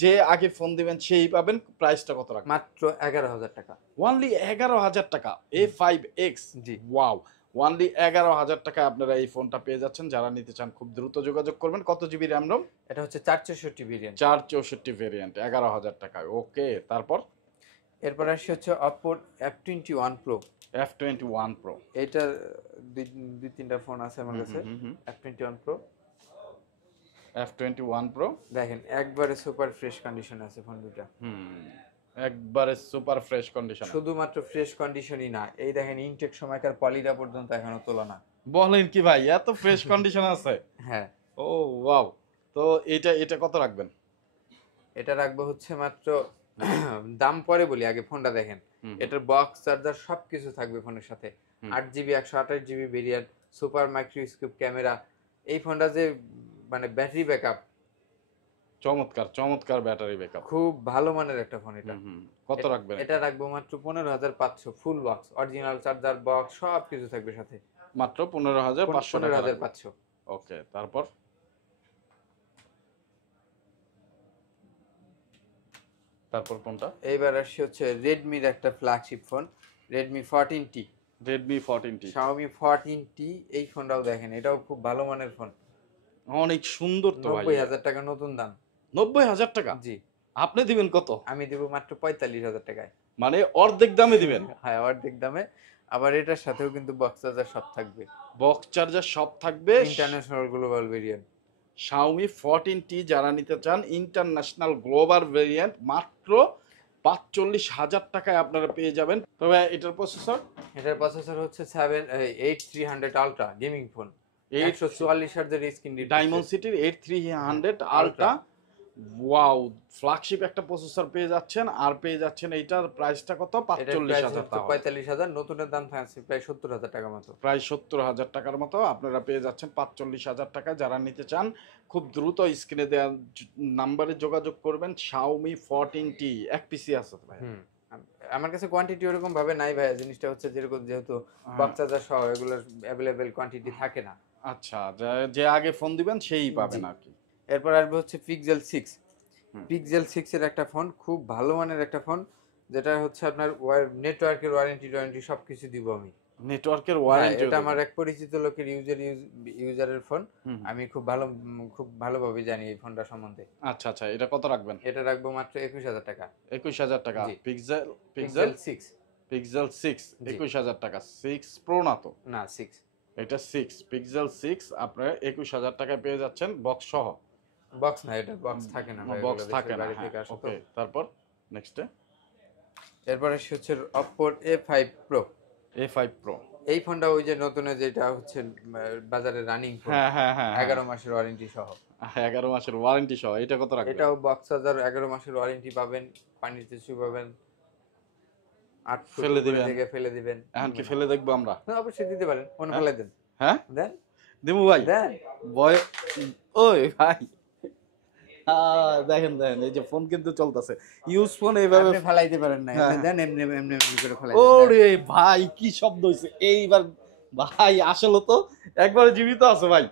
যে আগে ফোন দিবেন সেই পাবেন। প্রাইসটা কত রাখবেন? মাত্র 11,000 টাকা। অনলি 11,000 টাকা A5X। জি। ওয়াও, অনলি 11,000 টাকায় আপনারা এই ফোনটা পেয়ে যাচ্ছেন। যারা নিতে চান খুব দ্রুত যোগাযোগ করবেন। কত জিবি র্যাম রোম? এটা হচ্ছে 464 ভেরিয়েন্ট। 464 ভেরিয়েন্ট, 11,000 টাকায়। ওকে, তারপর এরপর আসছে হচ্ছে Oppo F21 Pro। F21 Pro। এইটার দুই তিনটা ফোন আছে আমার কাছে। F21 Pro F21 Pro দেখেন একবারে সুপার ফ্রেশ কন্ডিশন আছে ফোন দুটা। একবারে সুপার ফ্রেশ কন্ডিশন। শুধুমাত্র ফ্রেশ কন্ডিশনই না, এই দেখেন ইনটেক সময়কার পলিটা পর্যন্ত এখনো তোলা না। বলেন কি ভাই, এত ফ্রেশ কন্ডিশন আছে? হ্যাঁ। ও ওয়াও। তো এটা কত রাখবেন? এটা রাখবো হচ্ছে মাত্র দাম পরে বলি, আগে ফোনটা দেখেন। এটার বক্স চার্জার সবকিছু থাকবে ফোনের সাথে। 8GB 128GB variant, super microscope camera. এই ফোনটা যে মানে ব্যাটারি ব্যাকআপ চমৎকার চমৎকার ব্যাটারি ব্যাকআপ, খুব ভালো মানের একটা ফোন এটা। কত রাখবেন? এটা রাখবো মাত্র 15,500, full box, original charger box সব কিছু থাকবে সাথে। মাত্র 15,500 টাকা। 15,500। ওকে, তারপর কোনটা? এইবার আসছে হচ্ছে রেডমির একটা flagship phone, Redmi 14T। Redmi 14T, Xiaomi 14T। এই ফোনটাও দেখেন, এটাও খুব ভালো মানের ফোন। অনেক সুন্দর তো ভাই। 90,000 টাকা নতুন দাম। 90,000 টাকা? জি। আপনি দিবেন কত? আমি দেব মাত্র 45,000 টাকায়। মানে অর্ধেক দামে দিবেন? হ্যাঁ, অর্ধেক দামে। আবার এটার সাথেও কিন্তু বক্স চার্জার সব থাকবে, বক্স চার্জার সব থাকবে। International global variant. Xiaomi 14T যারা নিতে চান, ইন্টারন্যাশনাল গ্লোবাল ভেরিয়েন্ট, মাত্র 45,000 টাকায় আপনারা পেয়ে যাবেন। তবে এটার প্রসেসর? এটার প্রসেসর হচ্ছে 8300 আলট্রা গেমিং ফোন, 144 হার্জের স্ক্রিন রিফ্রেশ। ডায়মন্ডসিটির 8300 আলট্রা। ওয়াও, ফ্ল্যাগশিপ একটা প্রসেসর পেয়ে যাচ্ছেন। আর পেয়ে যাচ্ছেন এইটার প্রাইসটা কত? 45,000 টাকা। 45,000, নতুনের দাম থাকছে প্রায় 70,000 টাকা মতো। প্রায় 70,000 টাকার মতো আপনারা পেয়ে যাচ্ছেন 45,000 টাকা। যারা নিতে চান খুব দ্রুত স্ক্রিনে দেওয়া নাম্বারে যোগাযোগ করবেন। Xiaomi 14T এক পিসি আছে তো ভাই? আমার কাছে কোয়ান্টিটি ওরকম ভাবে নাই ভাই, জিনিসটা হচ্ছে যেরকম, যেহেতু বক্স চার্জার সহ এগুলোর অ্যাভেলেবেল কোয়ান্টিটি থাকে না। আচ্ছা, যে আগে ফোন দিবেন সেই পাবেন আর কি। এরপর আসবে হচ্ছে Pixel 6। Pixel 6 এর একটা ফোন, খুব ভালো মানের একটা ফোন, যেটা হচ্ছে আপনার নেটওয়ার্কের ওয়ারেন্টি সবকিছু দিব আমি। নেটওয়ার্কের ওয়ারেন্টি? এটা আমার এক পরিচিত লোকের ইউজারের ফোন, আমি খুব ভালোভাবে জানি এই ফোনটা সম্বন্ধে। আচ্ছা আচ্ছা, এটা কত রাখবেন? এটা রাখবো মাত্র 21,000 টাকা। 21,000 টাকা। Pixel 6। Pixel 6 21,000 টাকা। 6 Pro না তো? না, 6। এটা 6, Pixel 6 আপনারা 21,000 টাকায় পেয়ে যাচ্ছেন বক্স সহ। বক্স না, এটা বক্স থাকে না ভাই, বক্স থাকে না। বাড়ি থেকে আসে তো। ওকে, তারপর নেক্সটে এরপর হচ্ছে Oppo A5 Pro। A5 Pro, এই ফোনটা ওই যে নতুনে যেটা হচ্ছে বাজারে রানিং ফোন। হ্যাঁ 11 মাসের ওয়ারেন্টি সহ। 11 মাসের ওয়ারেন্টি সহ। এটা কত রাখবেন? এটাও বক্স চার্জার, 11 মাসের ওয়ারেন্টি পাবেন, পানিতে চুবাবেন, 8 ফুট ফেলে দিবেন? থেকে ফেলে দিবেন। এখন কি ফেলে দেখবো আমরা? হ্যাঁ, অবশ্যই দিতে পারেন, মনে ফেলে দেন। হ্যাঁ দেন, দিমু ভাই। দেন। বয় ওই ভাই, দেখেন এই যে ফোন কিন্তু চলতেছে, ইউজ ফোন এইভাবে আপনি ফেলাইতে পারেন না, আপনি দেন, এমনি এমনি এমনি করে ফেলাই দেন। ওরে ভাই, কি শব্দ হইছে এইবার ভাই! আসলে তো একবারে জীবিত আছে ভাই,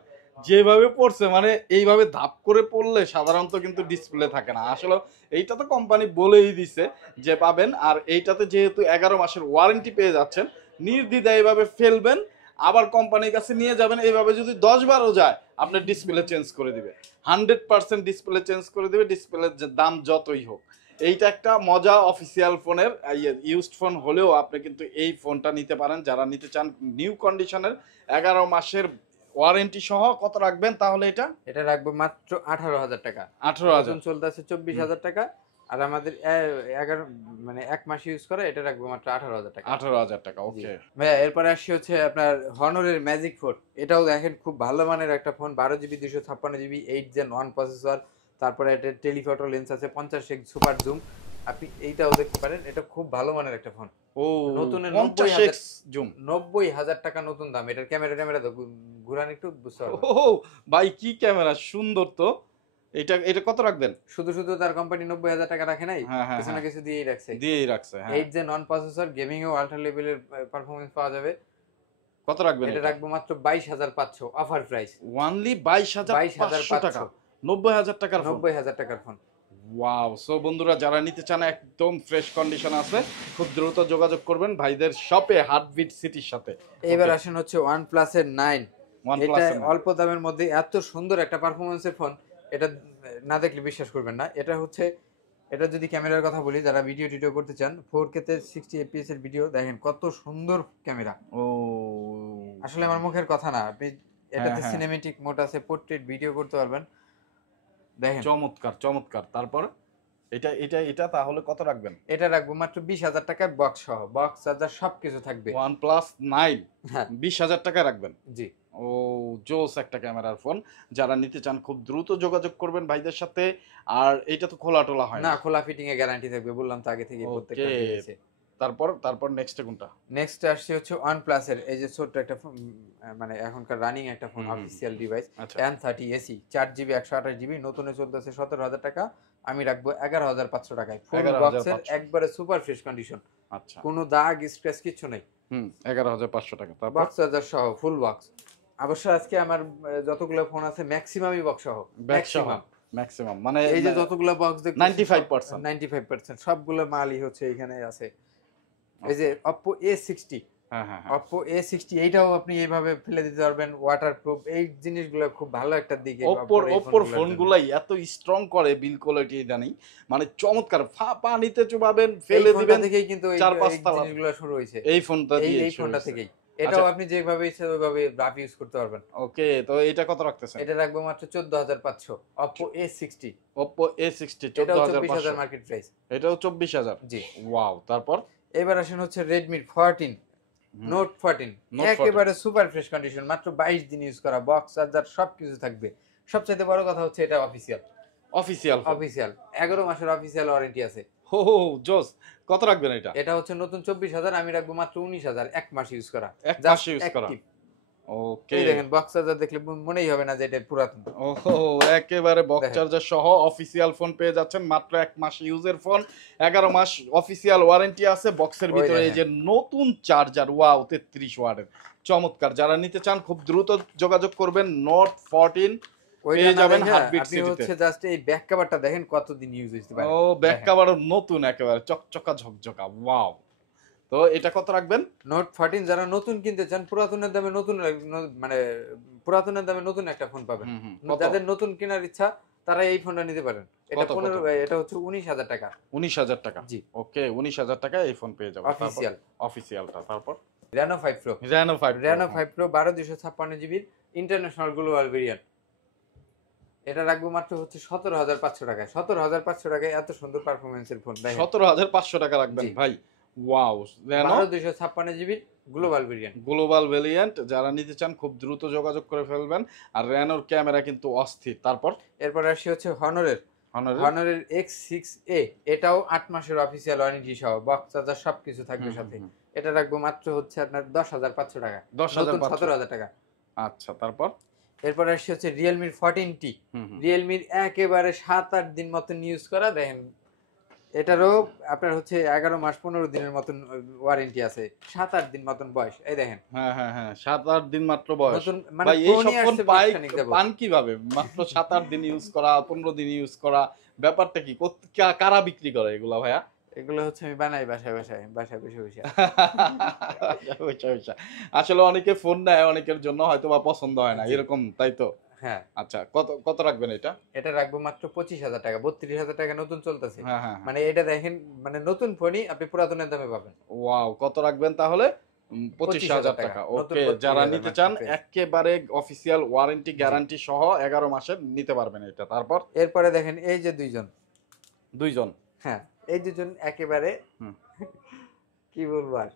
যেভাবে পড়ছে, মানে এইভাবে ধাপ করে পড়লে সাধারণত কিন্তু ডিসপ্লে থাকে না। আসলে এইটা তো কোম্পানি বলেই দিছে যে পাবেন। আর এইটাতে যেহেতু 11 মাসের ওয়ারেন্টি পেয়ে যাচ্ছেন, নির্দ্বিধায় এইভাবে ফেলবেন, আবার কোম্পানির কাছে নিয়ে যাবেন। এইভাবে যদি 10-12 যায়, আপনার ডিসপ্লে চেঞ্জ করে দিবে, 100% ডিসপ্লে চেঞ্জ করে দিবে, ডিসপ্লের দাম যতই হোক। এইটা একটা মজা অফিসিয়াল ফোনের, ইউজড ফোন হলেও আপনি কিন্তু এই ফোনটা নিতে পারেন যারা নিতে চান। নিউ কন্ডিশনের 11 মাসের ওয়ারেন্টি সহ। কত রাখবেন তাহলে এটা? এটা রাখবো মাত্র 18,000 টাকা। 18,000 চলতেছে 24,000 টাকা। আর আমাদের 11 মানে 1 মাস ইউজ করে, এটা রাখবো মাত্র 18,000 টাকা। 18,000 টাকা। ওকে ভাইয়া, এরপরে আসি হচ্ছে আপনার হনরের ম্যাজিক 4। এটাও দেখেন খুব ভালো মানের একটা phone, 12GB 256GB 8 Gen 1 processor. তারপরে এটা টেলিফটো লেন্স আছে, 50x সুপার জুম। আপনি এইটাও দেখতে পারেন, এটা খুব ভালো মানের একটা ফোন। ও নতুনের 50x জুম। 90,000 টাকা নতুন দাম। এটার ক্যামেরা ট্যামেরা তো ঘুরান একটু বুঝতে পারবেন। ও ভাই কি ক্যামেরা সুন্দর তো। এটা এটা কত রাখবেন? শুধু শুধু তার কোম্পানি 90,000 টাকা রাখে নাই, হ্যাঁ হ্যাঁ কিছু না হ্যাঁ, কিছু দিয়েই রাখছে। দিয়েই রাখছে হ্যাঁ। 8 জেন নন প্রসেসর, গেমিং ও আল্ট্রা লেভেলের পারফরম্যান্স পাওয়া যাবে। কত রাখবেন এটা এটা? রাখবো মাত্র 22,500 অফার প্রাইস। ওনলি 22,500 টাকা, 90,000 টাকার ফোন। 90,000 টাকার ফোন। ওয়াও। সো বন্ধুরা যারা নিতে চান একদম ফ্রেশ কন্ডিশন আছে, খুব দ্রুত যোগাযোগ করবেন ভাইদের শপে হার্টবিট সিটির সাথে। এবার আসেন হচ্ছে OnePlus এর 9। এটা OnePlus এর অল্প দামের মধ্যে এত সুন্দর একটা পারফরম্যান্সের ফোন, এটা না দেখলে বিশ্বাস করবেন না। এটা হচ্ছে, এটা যদি ক্যামেরার কথা বলি, যারা ভিডিও টিডিও করতে চান 4K তে 60 fps এর ভিডিও দেখেন কত সুন্দর ক্যামেরা। ও আসলে আমার মুখের কথা না, আপনি এটাতে হ্যাঁ। সিনেমেটিক মোড আছে, পোর্ট্রেট ভিডিও করতে পারবেন। দেখেন চমৎকার চমৎকার। তারপর এটা এটা এটা তাহলে কত রাখবেন? এটা রাখবো মাত্র 20,000 টাকায়, বক্স সহ, বক্স চার্জার সবকিছু থাকবে। OnePlus 9 হ্যাঁ 20,000 টাকা রাখবেন। জি। ও জোস একটা ক্যামেরার ফোন। যারা নিতে চান খুব দ্রুত যোগাযোগ করবেন ভাইদের সাথে। আর এটা তো খোলা টোলা হয় না, না? খোলা ফিটিং এ গ্যারান্টি থাকবে, বললাম তো আগে থেকে প্রত্যেকটা ওকে। দিয়েছে। তারপর তারপর নেক্সট কোনটা? নেক্সট আসছে হচ্ছে OnePlus এর এই যে ছোট্ট একটা ফোন, মানে এখনকার রানিং একটা ফোন, হুম, হুম। অফিসিয়াল ডিভাইস, আচ্ছা। N30 এসি 4GB 128GB, নতুনে চলতেছে 17,000 টাকা। আমি রাখবো 11,500 টাকায়, ফুল 11,500 বক্সের, একবারে সুপার ফ্রেশ কন্ডিশন, আচ্ছা। কোনো দাগ স্ক্র্যাচ কিচ্ছু নেই। 11,500 টাকা। তারপর বক্স চার্জার সহ ফুল বক্স। অবশ্য আজকে আমার যতগুলো ফোন আছে ম্যাক্সিমামই বক্স সহ, ব্যাক সহ ম্যাক্সিমাম। ম্যাক্সিমাম মানে এই যে যতগুলো বক্স দেখতেছেন 95%। 95% সবগুলো মালই হচ্ছে এখানে আছে। এই যে Oppo A60, হ্যাঁ হ্যাঁ হ্যাঁ। Oppo A60 এইটাও আপনি এইভাবে ফেলে দিতে পারবেন, ওয়াটারপ্রুফ। এই জিনিসগুলো খুব ভালো একটা দিক এই ওপ্পোর Oppo-র এই ওপ্পোর ফোনগুলোর জন্য। ফোনগুলাই এত স্ট্রং করে বিল কোয়ালিটি জানি, মানে চমৎকার। পানিতে চুবাবেন, এই ফেলে ফোনটা দিবেন, থেকেই কিন্তু এই 4-5 এই তলা। জিনিসগুলো শুরু হয়েছে, এই ফোনটা এই দিয়ে এই ফোনটা হয়েছে। থেকেই। এটাও আচ্ছা আপনি যেভাবে ইচ্ছা ওইভাবে রাফ ইউজ করতে পারবেন। ওকে, তো এটা কত রাখতেছেন? এটা রাখবো মাত্র 14,500, Oppo A60। ওপ্পো A60 এটাও 14,500। 24,000 মার্কেট প্রাইস। এটাও 24,000। জি। ওয়াও। তারপর এবার আসেন হচ্ছে Redmi 14, Note 14, Note 14 একেবারে সুপার ফ্রেশ কন্ডিশন, মাত্র 22 দিন ইউজ করা, বক্স চার্জার সবকিছু থাকবে। সবচেয়ে বড় কথা হচ্ছে এটা অফিসিয়াল, অফিসিয়াল ফোন। অফিসিয়াল 11 মাসের অফিসিয়াল ওয়ারেন্টি আছে। হো হো জোস। কত রাখবেন এটা? এটা হচ্ছে নতুন 24,000, আমি রাখবো মাত্র 19,000, এক মাস ইউজ করা, এক মাস জাস্ট ইউজ করা। অ্যাক্টিভ। ওকে। এই দেখেন বক্স চার্জার দেখলে মনেই হবে না যে এটা পুরাতন। ওহো, একেবারে বক্স দেখেন। চার্জার সহ অফিসিয়াল ফোন পেয়ে যাচ্ছেন মাত্র এক মাস ইউজের ফোন। 11 মাস অফিসিয়াল ওয়ারেন্টি আছে। বক্সের ওই ভিতরে এই দেখেন। যে নতুন চার্জার, ওয়াও 33 ওয়াটের, চমৎকার। যারা নিতে চান খুব দ্রুত যোগাযোগ করবেন। নোট 14 ওইটা পেয়ে না যাবেন দেখে হার্টবিট আপনি সিটিতে। হচ্ছে জাস্ট এই ব্যাক কভারটা দেখেন কতদিন ইউজ হইতে পারে। ও ব্যাক দেখেন। কভারও নতুন, একেবারে চকচকা ঝকঝকা, ওয়াও। তো এটা কত রাখবেন? নোট 14 যারা নতুন কিনতে চান, পুরাতনের দামে নতুন, মানে পুরাতনের দামে নতুন একটা ফোন পাবেন। কত? যাদের নতুন কেনার ইচ্ছা তারা এই ফোনটা নিতে পারেন। এটা কত, কত? 15, এটা হচ্ছে 19,000 টাকা। 19,000 টাকা। জি। ওকে, 19,000 টাকা এই ফোন পেয়ে যাবেন। অফিসিয়াল। অফিসিয়ালটা। তারপর Reno 5 Pro, Reno 5 Pro, Reno হ্যাঁ। 5 Pro 12/256 জিবির ইন্টারন্যাশনাল গ্লোবাল ভেরিয়েন্ট। এটা রাখবো মাত্র হচ্ছে 17,500 টাকায়। 17,500 টাকায় এত সুন্দর পারফরম্যান্সের ফোন দেখেন। 17,500 টাকা রাখবেন জি। ভাই। ওয়াও। Reno 12/256 জিবির গ্লোবাল ভেরিয়েন্ট। গ্লোবাল ভেরিয়েন্ট, যারা নিতে চান খুব দ্রুত যোগাযোগ করে ফেলবেন। আর রেনোর ক্যামেরা কিন্তু অস্থির। তারপর এরপর আসি হচ্ছে হনরের, Honor হনরের X6A, এটাও 8 মাসের অফিসিয়াল ওয়ারেন্টি সহ, বক্স চার্জার সবকিছু থাকবে সাথে। এটা রাখবো মাত্র হচ্ছে আপনার 10,500 টাকা, 10,500 17,000 টাকা। আচ্ছা। তারপর এরপর আসছে হচ্ছে Realme 14T, রিয়েলমির একেবারে 7-8 দিন মতন ইউজ করা দেখেন। এটারও আপনার হচ্ছে 11 মাস 15 দিনের মতন ওয়ারেন্টি আছে, 7-8 দিন মতন বয়স। এই দেখেন হ্যাঁ হ্যাঁ হ্যাঁ, 7-8 দিন মাত্র বয়স। নতুন, মানে ভাই এই ফোনই সব ফোন আসছে পাই মাসখানেক যাবত। পান কিভাবে? মাত্র 7-8 দিন ইউজ করা, 15 দিন ইউজ করা, ব্যাপারটা কি? কারা বিক্রি করে এগুলা ভাইয়া? এগুলো হচ্ছে আমি বানাই বাসায় বাসায় বাসায় বসে বসে। বুঝা, বুঝা। আসলে অনেকে ফোন নেয়, অনেকের জন্য হয়তো বা পছন্দ হয় না, জি। এরকম তাই তো? হ্যাঁ, আচ্ছা, কত কত রাখবেন এটা? এটা রাখবো মাত্র 25,000 টাকা, 32,000 টাকা নতুন চলতেছে। হ্যাঁ হ্যাঁ হ্যাঁ। মানে এটা দেখেন, মানে নতুন ফোনই আপনি পুরাতনের দামে পাবেন। ওয়াও, কত রাখবেন তাহলে? 25,000 টাকা। নতুন ওকে, 32,000 যারা নিতে চান মার্কেট প্রাইস। একেবারে অফিসিয়াল ওয়ারেন্টি গ্যারান্টি সহ 11 মাসের নিতে পারবেন এটা। তারপর এরপরে দেখেন এই যে দুইজন, দুইজন। হ্যাঁ এই দুজন একেবারে হুম। কি বলবো আর,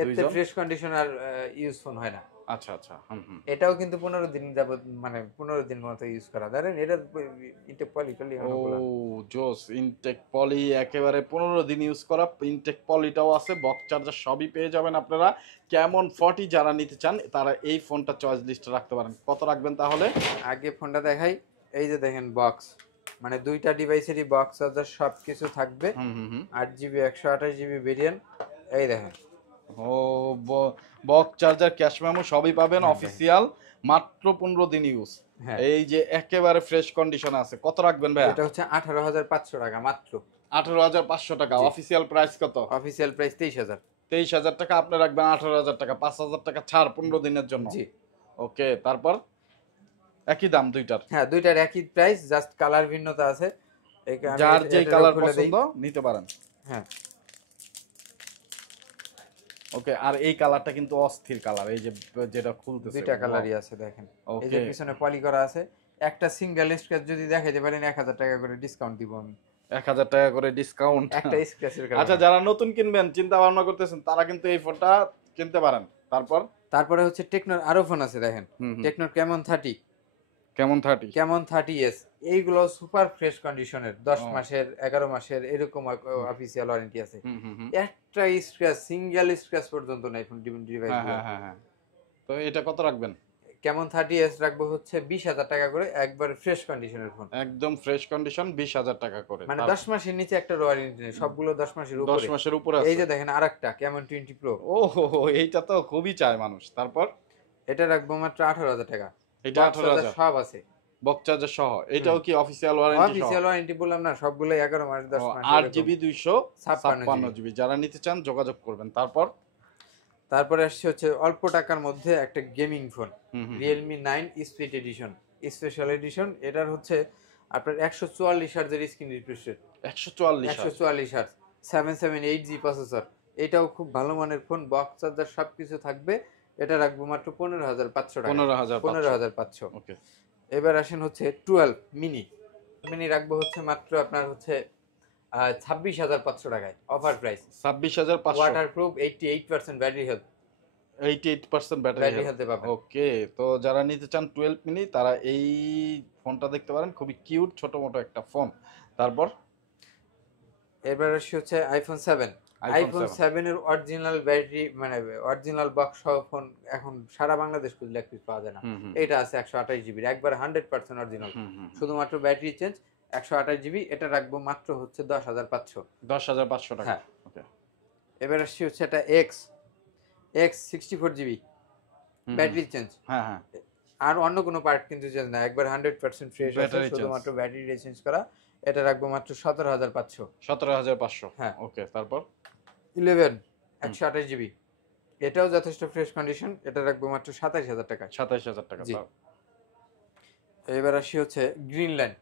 এতে দুইজন? ফ্রেশ কন্ডিশন আর ইউজ ফোন হয় না। আচ্ছা আচ্ছা, হুম হুম। এটাও কিন্তু 15 দিন যাবত, মানে 15 দিন মতো ইউজ করা, ধরেন এটা ইনটেক পলি টলি ও অনেকগুলো। জোস, ইনটেক পলি একেবারে 15 দিন ইউজ করা, ইনটেক পলিটাও আছে, বক্স চার্জার সবই পেয়ে যাবেন আপনারা। কেমন 40 যারা নিতে চান তারা এই ফোনটা চয়েস লিস্টে রাখতে পারেন। কত রাখবেন তাহলে? আগে ফোনটা দেখাই, এই যে দেখেন বক্স, মানে দুইটা ডিভাইসেরই বক্স চার্জার সব কিছু থাকবে, হুম হুম হুম। 8 জিবি 128 জিবি ভেরিয়েন্ট, এই দেখেন। ও বক্স চার্জার ক্যাশ মেমো সবই পাবেন হ্যাঁ, দেখেন। অফিসিয়াল, মাত্র 15 দিন ইউজ। হ্যাঁ, এই যে একেবারে ফ্রেশ কন্ডিশন আছে। কত রাখবেন ভাইয়া? এটা হচ্ছে 18,500 টাকা মাত্র। 18,500 টাকা। জি। অফিসিয়াল প্রাইস কত? Official price 23,000। 23,000 টাকা। আপনি রাখবেন 18,000 টাকা, 5,000 টাকা ছাড় 15 দিনের জন্য। জি। ওকে, তারপর একই দাম দুইটার। হ্যাঁ, দুইটার একই প্রাইস, জাস্ট কালার ভিন্নতা আছে। আমি যার যেই এটারও কালার খুলে দেই। পছন্দ নিতে পারেন। হ্যাঁ, ওকে, আর এই কালারটা কিন্তু অস্থির কালার, এই যে যেটা খুলতেছে। দুইটা কালারই আছে দেখেন। এই যে ওকে, পিছনে পলি করা আছে, একটা সিঙ্গেল স্ক্র্যাচ যদি দেখাইতে পারেন 1,000 টাকা করে ডিসকাউন্ট দিব আমি। 1,000 টাকা করে ডিসকাউন্ট। একটা স্ক্র্যাচের আচ্ছা, কারণে। যারা নতুন কিনবেন চিন্তা ভাবনা করতেছেন তারা কিন্তু এই ফোনটা কিনতে পারেন। তারপর তারপরে হচ্ছে টেকনোর আরো ফোন আছে দেখেন, হুম হুম। টেকনোর কেমন 30, কেমন 30? কেমন 30s, এইগুলো সুপার ফ্রেশ কন্ডিশনের, 10 ও। মাসের 11 মাসের এরকম অফিসিয়াল ওয়ারেন্টি আছে। হুম হুম হুম। একটা স্ক্র্যাচ, সিঙ্গেল স্ক্র্যাচ পর্যন্ত নাই ফোন ডিভাইস হ্যাঁ গুলো। হ্যাঁ হ্যাঁ হ্যাঁ। তো এটা কত রাখবেন? কেমন 30s রাখবো হচ্ছে 20,000 টাকা করে, একবার ফ্রেশ কন্ডিশনের ফোন। একদম ফ্রেশ কন্ডিশন, 20,000 টাকা করে। মানে 10 মাসের নিচে একটা ওয়ারেন্টি নেই, সবগুলো 10 মাসের 10 উপরে। মাসের উপরে এই আছে। যে দেখেন আরেকটা কেমন 20 প্রো, ও হো হো, এইটা তো খুবই চায় মানুষ। তারপর এটা রাখবো মাত্র 18,000 টাকা। এটা Box 18,000 charger সব আছে। বক্স চার্জার সহ। এটাও কি অফিসিয়াল ওয়ারেন্টি সহ? অফিসিয়াল ওয়ারেন্টি বললাম না, সবগুলো 11 মাস 10 মাস 8 এরকম। GB 256 GB. যারা নিতে চান যোগাযোগ করবেন। তারপর তারপরে আসছে হচ্ছে অল্প টাকার মধ্যে একটা গেমিং ফোন, হুম হুম। Realme 9 speed edition, special edition. এটার হচ্ছে আপনার 144 হার্জের screen refresh rate, 144 144 hertz, 778G processor. এটাও খুব ভালো মানের ফোন, বক্স চার্জার সবকিছু থাকবে। এটা রাখবো মাত্র 15,500 টাকা। 15,500। 15,500। ওকে, এবার আসেন হচ্ছে 12 মিনি, মিনি রাখবো হচ্ছে মাত্র আপনার হচ্ছে 26,500 টাকায়, offer price. 26,500। Waterproof, 88% battery health, 88% battery battery health. হেলথে পাবেন। ওকে, তো যারা নিতে চান 12 মিনি তারা এই ফোনটা দেখতে পারেন, খুবই কিউট ছোট মোটো একটা ফোন। তারপর এবার আসছে হচ্ছে আইফোন 7। আইফোন 7 এর অরিজিনাল ব্যাটারি, মানে অরিজিনাল বক্স সহ ফোন এখন সারা বাংলাদেশ খুঁজলে এক পিস পাওয়া যায় না। হুম হুম এটা আছে 128 জিবি, একবার 100% অরিজিনাল, হুম হুম। শুধুমাত্র ব্যাটারি চেঞ্জ। 128 জিবি, এটা রাখবো মাত্র হচ্ছে 10,500। 10,500 টাকা। হ্যাঁ। ওকে। এবার আসছে হচ্ছে এটা x, x 64 GB, battery change. হ্যাঁ হ্যাঁ। আর অন্য কোনো পার্ট কিন্তু চেঞ্জ না, একবার 100% ফ্রেশ আছে, ব্যাটারি চেঞ্জ। শুধুমাত্র ব্যাটারি চেঞ্জ করা। এটা রাখবো মাত্র 17,500। 17,500। হ্যাঁ। ওকে, তারপর 11 128 জিবি, এটাও যথেষ্ট ফ্রেশ কন্ডিশন। এটা রাখবো মাত্র 27,000 টাকা। 27,000 টাকা। জি। এবার আসি হচ্ছে গ্রিন লাইন,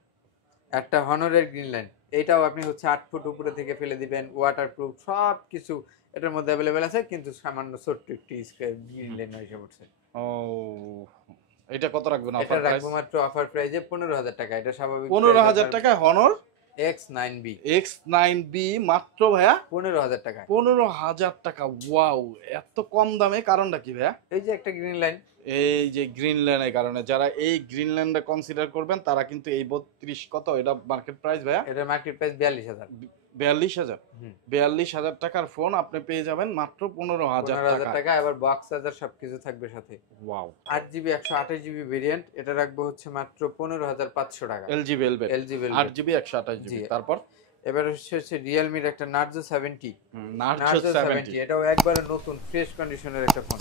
একটা হনরের গ্রিন লাইন। এটাও আপনি হচ্ছে 8 ফুট উপরে থেকে ফেলে দিবেন, ওয়াটারপ্রুফ সব কিছু এটার মধ্যে অ্যাভেলেবেল আছে, কিন্তু সামান্য ছোট্ট একটি গ্রিন লাইন এসে পড়ছে। ও, এটা কত রাখবেন এটা অফার প্রাইস? রাখবো মাত্র অফার প্রাইজে 15,000 টাকা। এটা স্বাভাবিক 15,000 টাকায় হনর X9B, X9B মাত্র ভাইয়া 15,000 টাকা। 15,000 টাকা। ওয়াও, এত কম দামে কারণটা কি ভাইয়া? এই যে একটা গ্রিন লাইন। এই যে গ্রিনল্যান্ডের কারণে, যারা এই গ্রিনল্যান্ডে কনসিডার করবেন তারা কিন্তু এই 32 কত এটা মার্কেট প্রাইস ভাইয়া? এটার মার্কেট প্রাইস 42,000। 42,000। হুম। 42,000 টাকার ফোন আপনি পেয়ে যাবেন মাত্র 15,000 15,000 টাকা। টাকা, আবার বক্স চার্জার সবকিছু থাকবে সাথে। ওয়াও। 8 জিবি 128 জিবি ভেরিয়েন্ট, এটা রাখবো হচ্ছে মাত্র 15,500 টাকা। LG velvet LG 8 GB 128 GB. জি। তারপর এবার হচ্ছে রিয়েলমির একটা নার্জো 70, নার্জো নার্জো 70। 70, এটাও একবারে নতুন ফ্রেশ কন্ডিশনের একটা ফোন।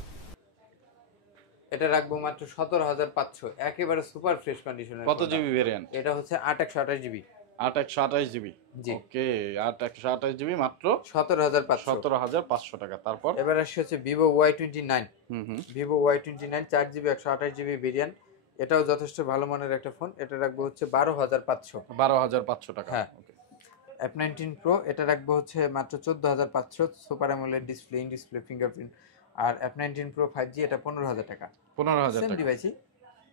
এটা রাখবো মাত্র 17,500, একেবারে সুপার ফ্রেশ কন্ডিশনের। কত জিবি ভেরিয়েন্ট? এটা হচ্ছে 8 128 জিবি। 8 128 জিবি। জি। ওকে, 8 128 জিবি মাত্র 17,500। 17,500 টাকা। তারপর এবার আসছে হচ্ছে ভিভো Y29, হুম হুম। Vivo Y29 4 GB 128 GB variant, এটাও যথেষ্ট ভালো মানের একটা ফোন। এটা রাখবো হচ্ছে 12,500। 12,500 টাকা। হ্যাঁ। ওকে। F19 Pro, এটা রাখবো হচ্ছে মাত্র 14,500, super AMOLED display, in display, fingerprint. আর F19 Pro 5G, এটা 15,000 টাকা। 15,000 সেম টাকা। ডিভাইসই,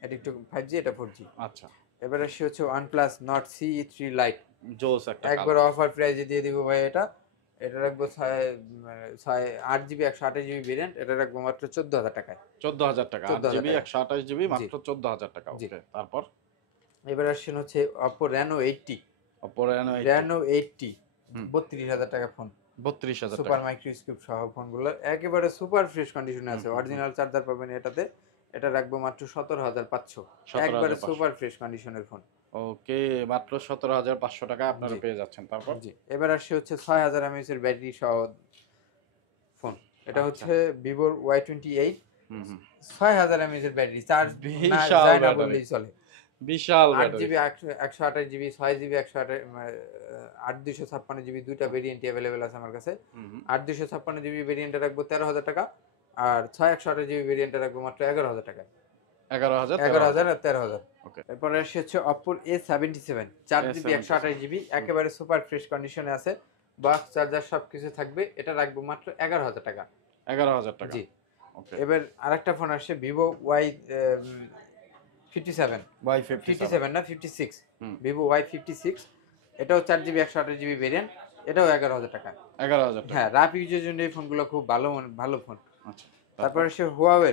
এটা একটু 5G, এটা 4G। আচ্ছা, এবার আসছে হচ্ছে OnePlus Nord CE3 Lite, জোস একটা একবার অফার প্রাইজে দিয়ে দিব ভাই এটা এটা রাখবো 8 জিবি 128 জিবি ভেরিয়েন্ট, এটা রাখবো মাত্র 14,000 টাকায়। 14,000 টাকা, 8 14,000 জিবি টাকা। 128 জিবি জি মাত্র 14,000 টাকা। জি। ওকে, তারপর এবার আসছেন হচ্ছে Oppo Reno 80। Oppo Reno 80 Reno 80 হুম 32,000 টাকা ফোন। 32,000 সুপার টাকা। মাইক্রোস্কোপ সহ ফোনগুলো একেবারে সুপার ফ্রেশ কন্ডিশনে হুম আছে, হুম হুম অরিজিনাল চার্জার পাবেন এটাতে। এটা রাখবো মাত্র 17,500, একবারে 17,500 সুপার ফ্রেশ কন্ডিশনের ফোন। ওকে, মাত্র 17,500 টাকায় আপনারা জি পেয়ে যাচ্ছেন। তারপর জি। এবার আসছে হচ্ছে 6000 mAh এর ব্যাটারি সহ ফোন। এটা আচ্ছা হচ্ছে ভিভোর Y28। হুম হুম 6000 mAh এর ব্যাটারি, চার্জ না বিশাল যায় না ব্যাটারি, বললেই চলে। বিশাল আট battery. GB 128 GB, 6 GB 8 256 GB, দুইটা ভেরিয়েন্টই অ্যাভেলেবেল আছে আমার কাছে। হুম হুম 8 256 জিবি ভেরিয়েন্টে রাখবো 13,000 টাকা, আর 6 128 জিবি ভেরিয়েন্টে রাখবো মাত্র 11,000 টাকা। 11,000 11,000 13,000। আর 13,000। ওকে, এরপরে আসছে হচ্ছে Oppo A77, 4 GB A77 128 GB, একেবারে সুপার ফ্রেশ কন্ডিশনে আছে, বক্স চার্জার সবকিছু থাকবে। এটা রাখবো মাত্র 11,000 টাকা। 11,000 টাকা। জি। ওকে, এবার আরেকটা ফোন আসছে ভিভো Y57, Y57 57 না 56, হুম ভিভো Y56। এটাও 4 জিবি 128 জিবি ভেরিয়েন্ট, এটাও 11,000 টাকা। 11,000 টাকা। হ্যাঁ, রাফ ইউজের জন্য এই ফোনগুলো খুব ভালো ফোন। আচ্ছা, তারপর তারপরে সে হুয়াওয়ে,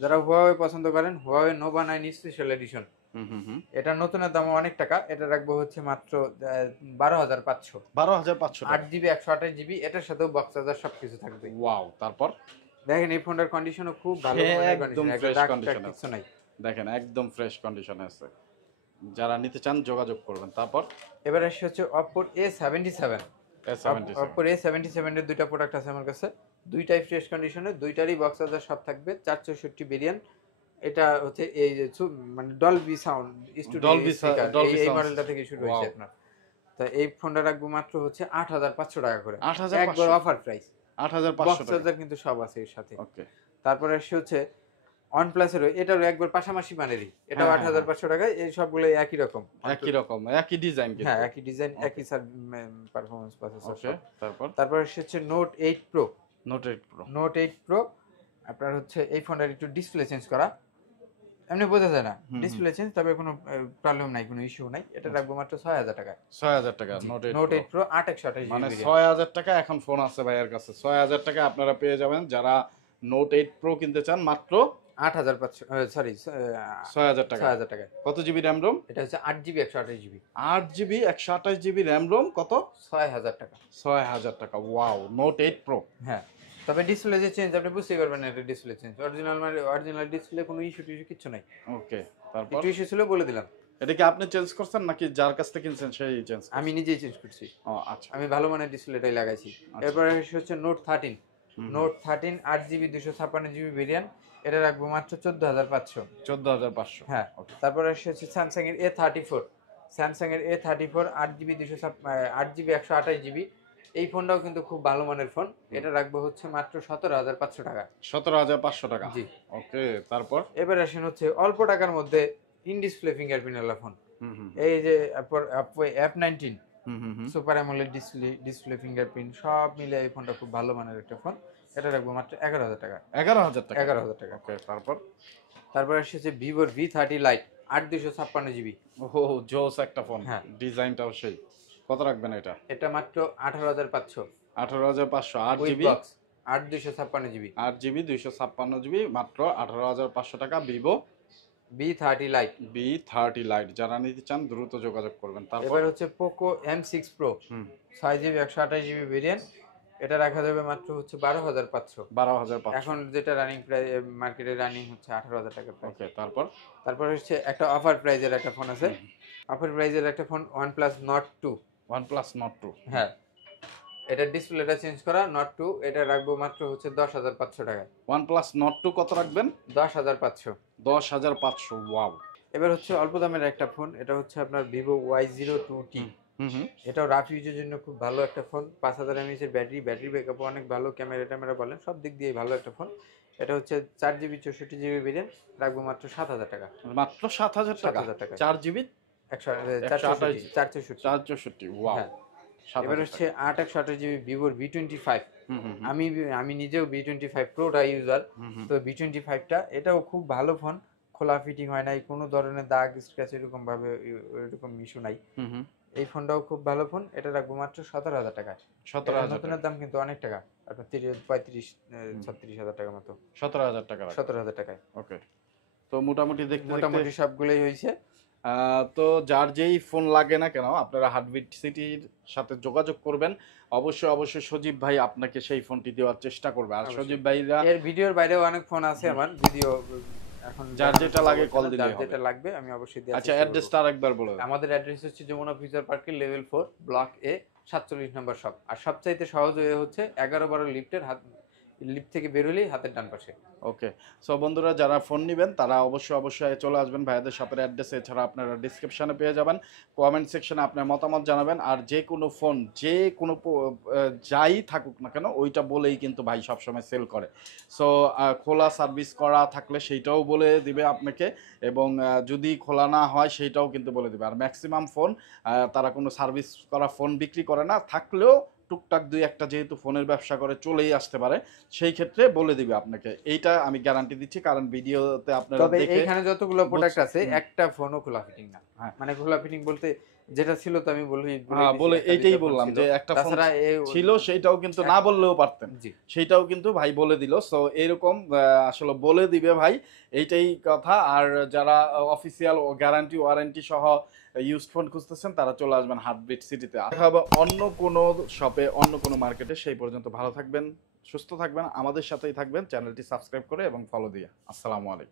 যারা হুয়াওয়ে পছন্দ করেন, হুয়াওয়ে নোভা 9 স্পেশাল এডিশন। হুম হুম হুম এটা নতুনের দাম অনেক টাকা, এটা রাখবো হচ্ছে মাত্র 12,500। 12,500 টাকা। 8 জিবি 128 জিবি, এটার সাথেও বক্স চার্জার সবকিছু থাকবে। ওয়াও, তারপর দেখেন এই ফোনটার কন্ডিশনও খুব ভালো একদম কন্ডিশন, ফ্রেশ দাগ টাগ কন্ডিশন কিছু আছে, নাই। দেখেন একদম ফ্রেশ কন্ডিশনে আছে। যারা নিতে চান যোগাযোগ করবেন। তারপর এবার আসছে হচ্ছে অপোর A77। A77 অপোর A77 এর দুইটা প্রোডাক্ট আছে আমার কাছে, দুইটাই ফ্রেশ কন্ডিশনে, দুইটারই বক্স চার্জার সব থাকবে, 464 ভেরিয়েন্ট। এটা হচ্ছে এই যে মানে Dolby sound studio Dolby speaker, Dolby এই সাউন্ড মডেলটা থেকে শুরু হয়েছে ওয়াও, আপনার। তো এই ফোনটা রাখবো মাত্র হচ্ছে 8,500 টাকা করে, 8,500 একবার অফার প্রাইস। 8,500 বক্স টাকা। চার্জার কিন্তু সব আছে এর সাথে। ওকে, তারপরে আসছে হচ্ছে OnePlus-এর, এটারও একবার পাশাপাশি মানেরই, এটাও হ্যাঁ, হ্যাঁ, 8,500 টাকায়। এই সবগুলো একই রকম, একই রকম, একই ডিজাইন হ্যাঁ কিন্তু। একই ডিজাইন, ওকে, একই পারফরমেন্স প্রসেসর ওকে, সব। তারপর তারপর আসছে হচ্ছে note 8 pro. Note 8 pro. Note 8 pro আপনার হচ্ছে এই ফোনটার একটু ডিসপ্লে চেঞ্জ করা, এমনি বোঝা যায় না হুম, হুম। ডিসপ্লে চেঞ্জ, তবে কোনো প্রবলেম নাই, কোনো ইস্যু নাই। এটা রাখবো মাত্র 6,000 টাকা। 6,000 টাকা নোট 8 নোট প্রো। 8 প্রো 8 মানে 128 জিবি। 6,000 টাকা এখন ফোন আছে ভাইয়ের কাছে। 6,000 টাকা আপনারা পেয়ে যাবেন যারা নোট 8 প্রো কিনতে চান, মাত্র 8,500, সরি 6,000 টাকা। 6,000 টাকা। কত জিবি র্যাম রোম? এটা হচ্ছে 8 GB 128 GB, 8 GB 128 GB RAM ROM, কত? 6,000 টাকা। 6,000 টাকা। Wow, note 8 pro. হ্যাঁ, তবে ডিসপ্লে যে চেঞ্জ আপনি বুঝতেই পারবেন না, এটা ডিসপ্লে চেঞ্জ অরিজিনাল, মানে অরিজিনাল ডিসপ্লে, কোনো ইস্যু টিস্যু কিচ্ছু নাই। ওকে, তারপর একটু ইস্যু ছিল বলে দিলাম। এটা কি আপনি চেঞ্জ করছেন নাকি যার কাছ থেকে কিনছেন সেই চেঞ্জ? আমি নিজেই চেঞ্জ করছি, ও আচ্ছা, আমি ভালো মানের ডিসপ্লেটাই লাগাইছি। আচ্ছা। এরপরে হচ্ছে নোট 13। হুম, নোট 13 8 জিবি 256 জিবি ভেরিয়েন্ট, এটা রাখবো মাত্র 14,500। 14,500। হ্যাঁ। ওকে, তারপরে হচ্ছে স্যামসাং এর A34। স্যামসাং এর A34 8 জিবি 8 জিবি 128 জিবি, এই ফোনটাও কিন্তু খুব ভালো মানের ফোন। এটা রাখবো হচ্ছে মাত্র 17,500 টাকা। 17,500 টাকা। জি। ওকে, তারপর এবার আসেন হচ্ছে অল্প টাকার মধ্যে ইন ডিসপ্লে ফিঙ্গারপ্রিন্ট ওয়ালা ফোন। হুম হুম এই যে Oppo F19 হুম হুম হুম সুপার অ্যামোলেড ডিসপ্লে ফিঙ্গারপ্রিন্ট সব মিলে এই ফোনটা খুব ভালো মানের একটা ফোন। এটা রাখবো মাত্র 11,000 টাকা। 11,000 টাকা। 11,000 টাকা। ওকে, তারপর তারপর আসছে ভিভোর V30 লাইট 8 256 জিবি। ওহো, জোস একটা ফোন। হ্যাঁ। ডিজাইনটাও সেই। কত রাখবেন এটা? এটা মাত্র 18,500 18,500। 8 with GB box, 8 256 GB. 8 GB 256 GB, মাত্র 18,500 টাকা। Vivo V30 light. V30 light, যারা নিতে চান দ্রুত যোগাযোগ করবেন। তারপর এবার হচ্ছে পোকো M6 প্রো, হুম 6 জিবি 128 জিবি ভেরিয়েন্ট, এটা রাখা যাবে মাত্র হচ্ছে 12,500। 12,500। এখন যেটা রানিং প্রাইস মার্কেটে রানিং হচ্ছে 18,000 টাকা প্রাইস। ওকে, তারপর তারপর হচ্ছে একটা অফার প্রাইজের একটা ফোন আছে, অফার প্রাইজের একটা phone OnePlus Nord 2। OnePlus Nord 2। হ্যাঁ, এটা ডিসপ্লেটা চেঞ্জ করা Nord 2, এটা রাখবো মাত্র হচ্ছে 10,500 টাকায়। OnePlus Nord 2 কত রাখবেন? 10,500। 10,500। ওয়াও। এবার হচ্ছে অল্প দামের একটা ফোন, এটা হচ্ছে আপনার Vivo Y02T। হুম হুম এটাও রাফ ইউজের জন্য খুব ভালো একটা ফোন, 5,000 mAh এর ব্যাটারি ব্যাকআপ অনেক ভালো, ক্যামেরা বলেন সব দিক দিয়ে ভালো একটা ফোন। এটা হচ্ছে 4 জিবি 64 জিবি ভেরিয়েন্ট, রাখবো মাত্র 7,000 টাকা। মাত্র 7,000 টাকা। 7,000 টাকা। 4 জিবি 464। 464। ওয়াও। হ্যাঁ। 7,000 এবার হচ্ছে টাকা। 8 128 জিবি ভিভোর V25। হুম হুম হুম আমি নিজেও V25 প্রোটা ইউজার। হুম হুম তো V25টা এটাও খুব ভালো ফোন, খোলা ফিটিং হয় নাই, কোনো ধরনের দাগ স্ক্র্যাচ এরকম ভাবে এরকম ইস্যু নাই। হুম হুম এই ফোনটাও খুব ভালো ফোন, এটা রাখবো মাত্র 17,000 টাকায়। 17,000 নতুনের দাম কিন্তু অনেক টাকা, আপনার 35-36,000 টাকার মতো। 17,000 টাকা 17,000 টাকায়। ওকে, তো মোটামুটি দেখতে মোটামুটি সবগুলোই হয়েছে। তো যার যেই ফোন লাগে না কেন আপনারা হার্টবিট সিটির সাথে যোগাযোগ করবেন। অবশ্যই সজীব ভাই আপনাকে সেই ফোনটি দেওয়ার চেষ্টা করবে। আর সজীব ভাইরা এর ভিডিওর বাইরেও অনেক ফোন আছে আমার, ভিডিও এখন যার যেটা লাগে কল দিলে যার হবে। যেটা লাগবে আমি অবশ্যই দেব। আচ্ছা, অ্যাড্রেসটা আরেকবার বলে দেন। আমাদের অ্যাড্রেস হচ্ছে যমুনা ফিউচার পার্কের level 4 block A 47 number shop. আর সবচাইতে সহজ ওয়ে হচ্ছে 11-12 লিফটের লিফট থেকে বের হলেই হাতের ডান পাশে। ওকে, সো বন্ধুরা যারা ফোন নেবেন তারা অবশ্যই চলে আসবেন ভাইয়াদের শপের অ্যাড্রেসে। এছাড়া আপনারা ডিসক্রিপশনে পেয়ে যাবেন, কমেন্ট সেকশনে আপনার মতামত জানাবেন। আর যে কোনো ফোন যে কোনো যাই থাকুক না কেন ওইটা বলেই কিন্তু ভাই সবসময় সেল করে। সো খোলা সার্ভিস করা থাকলে সেইটাও বলে দিবে আপনাকে, এবং যদি খোলা না হয় সেইটাও কিন্তু বলে দিবে। আর ম্যাক্সিমাম ফোন তারা কোনো সার্ভিস করা ফোন বিক্রি করে না, থাকলেও টুকটাক দুই একটা যেহেতু ফোনের ব্যবসা করে চলেই আসতে পারে, সেই ক্ষেত্রে বলে দিবে আপনাকে। এইটা আমি গ্যারান্টি দিচ্ছি, কারণ ভিডিওতে আপনারা তবে দেখে এইখানে যতগুলো প্রোডাক্ট আছে একটা ফোনও খোলা ফিটিং না। হ্যাঁ। মানে খোলা ফিটিং বলতে যেটা ছিল তো আমি বলে এইটাই বললাম যে একটা ফোন ছিল, সেইটাও কিন্তু না বললেও পারতেন, সেইটাও কিন্তু ভাই বলে দিল। সো এরকম আসলে বলে দিবে ভাই, এইটাই কথা। আর যারা অফিসিয়াল গ্যারান্টি ওয়ারেন্টি সহ ইউজড ফোন খুঁজতেছেন তারা চলে আসবেন হার্টবিট সিটিতে। দেখা হবে অন্য কোনো শপে, অন্য কোনো মার্কেটে। সেই পর্যন্ত ভালো থাকবেন, সুস্থ থাকবেন, আমাদের সাথেই থাকবেন, চ্যানেলটি সাবস্ক্রাইব করে এবং ফলো দিয়ে। আসসালামু আলাইকুম।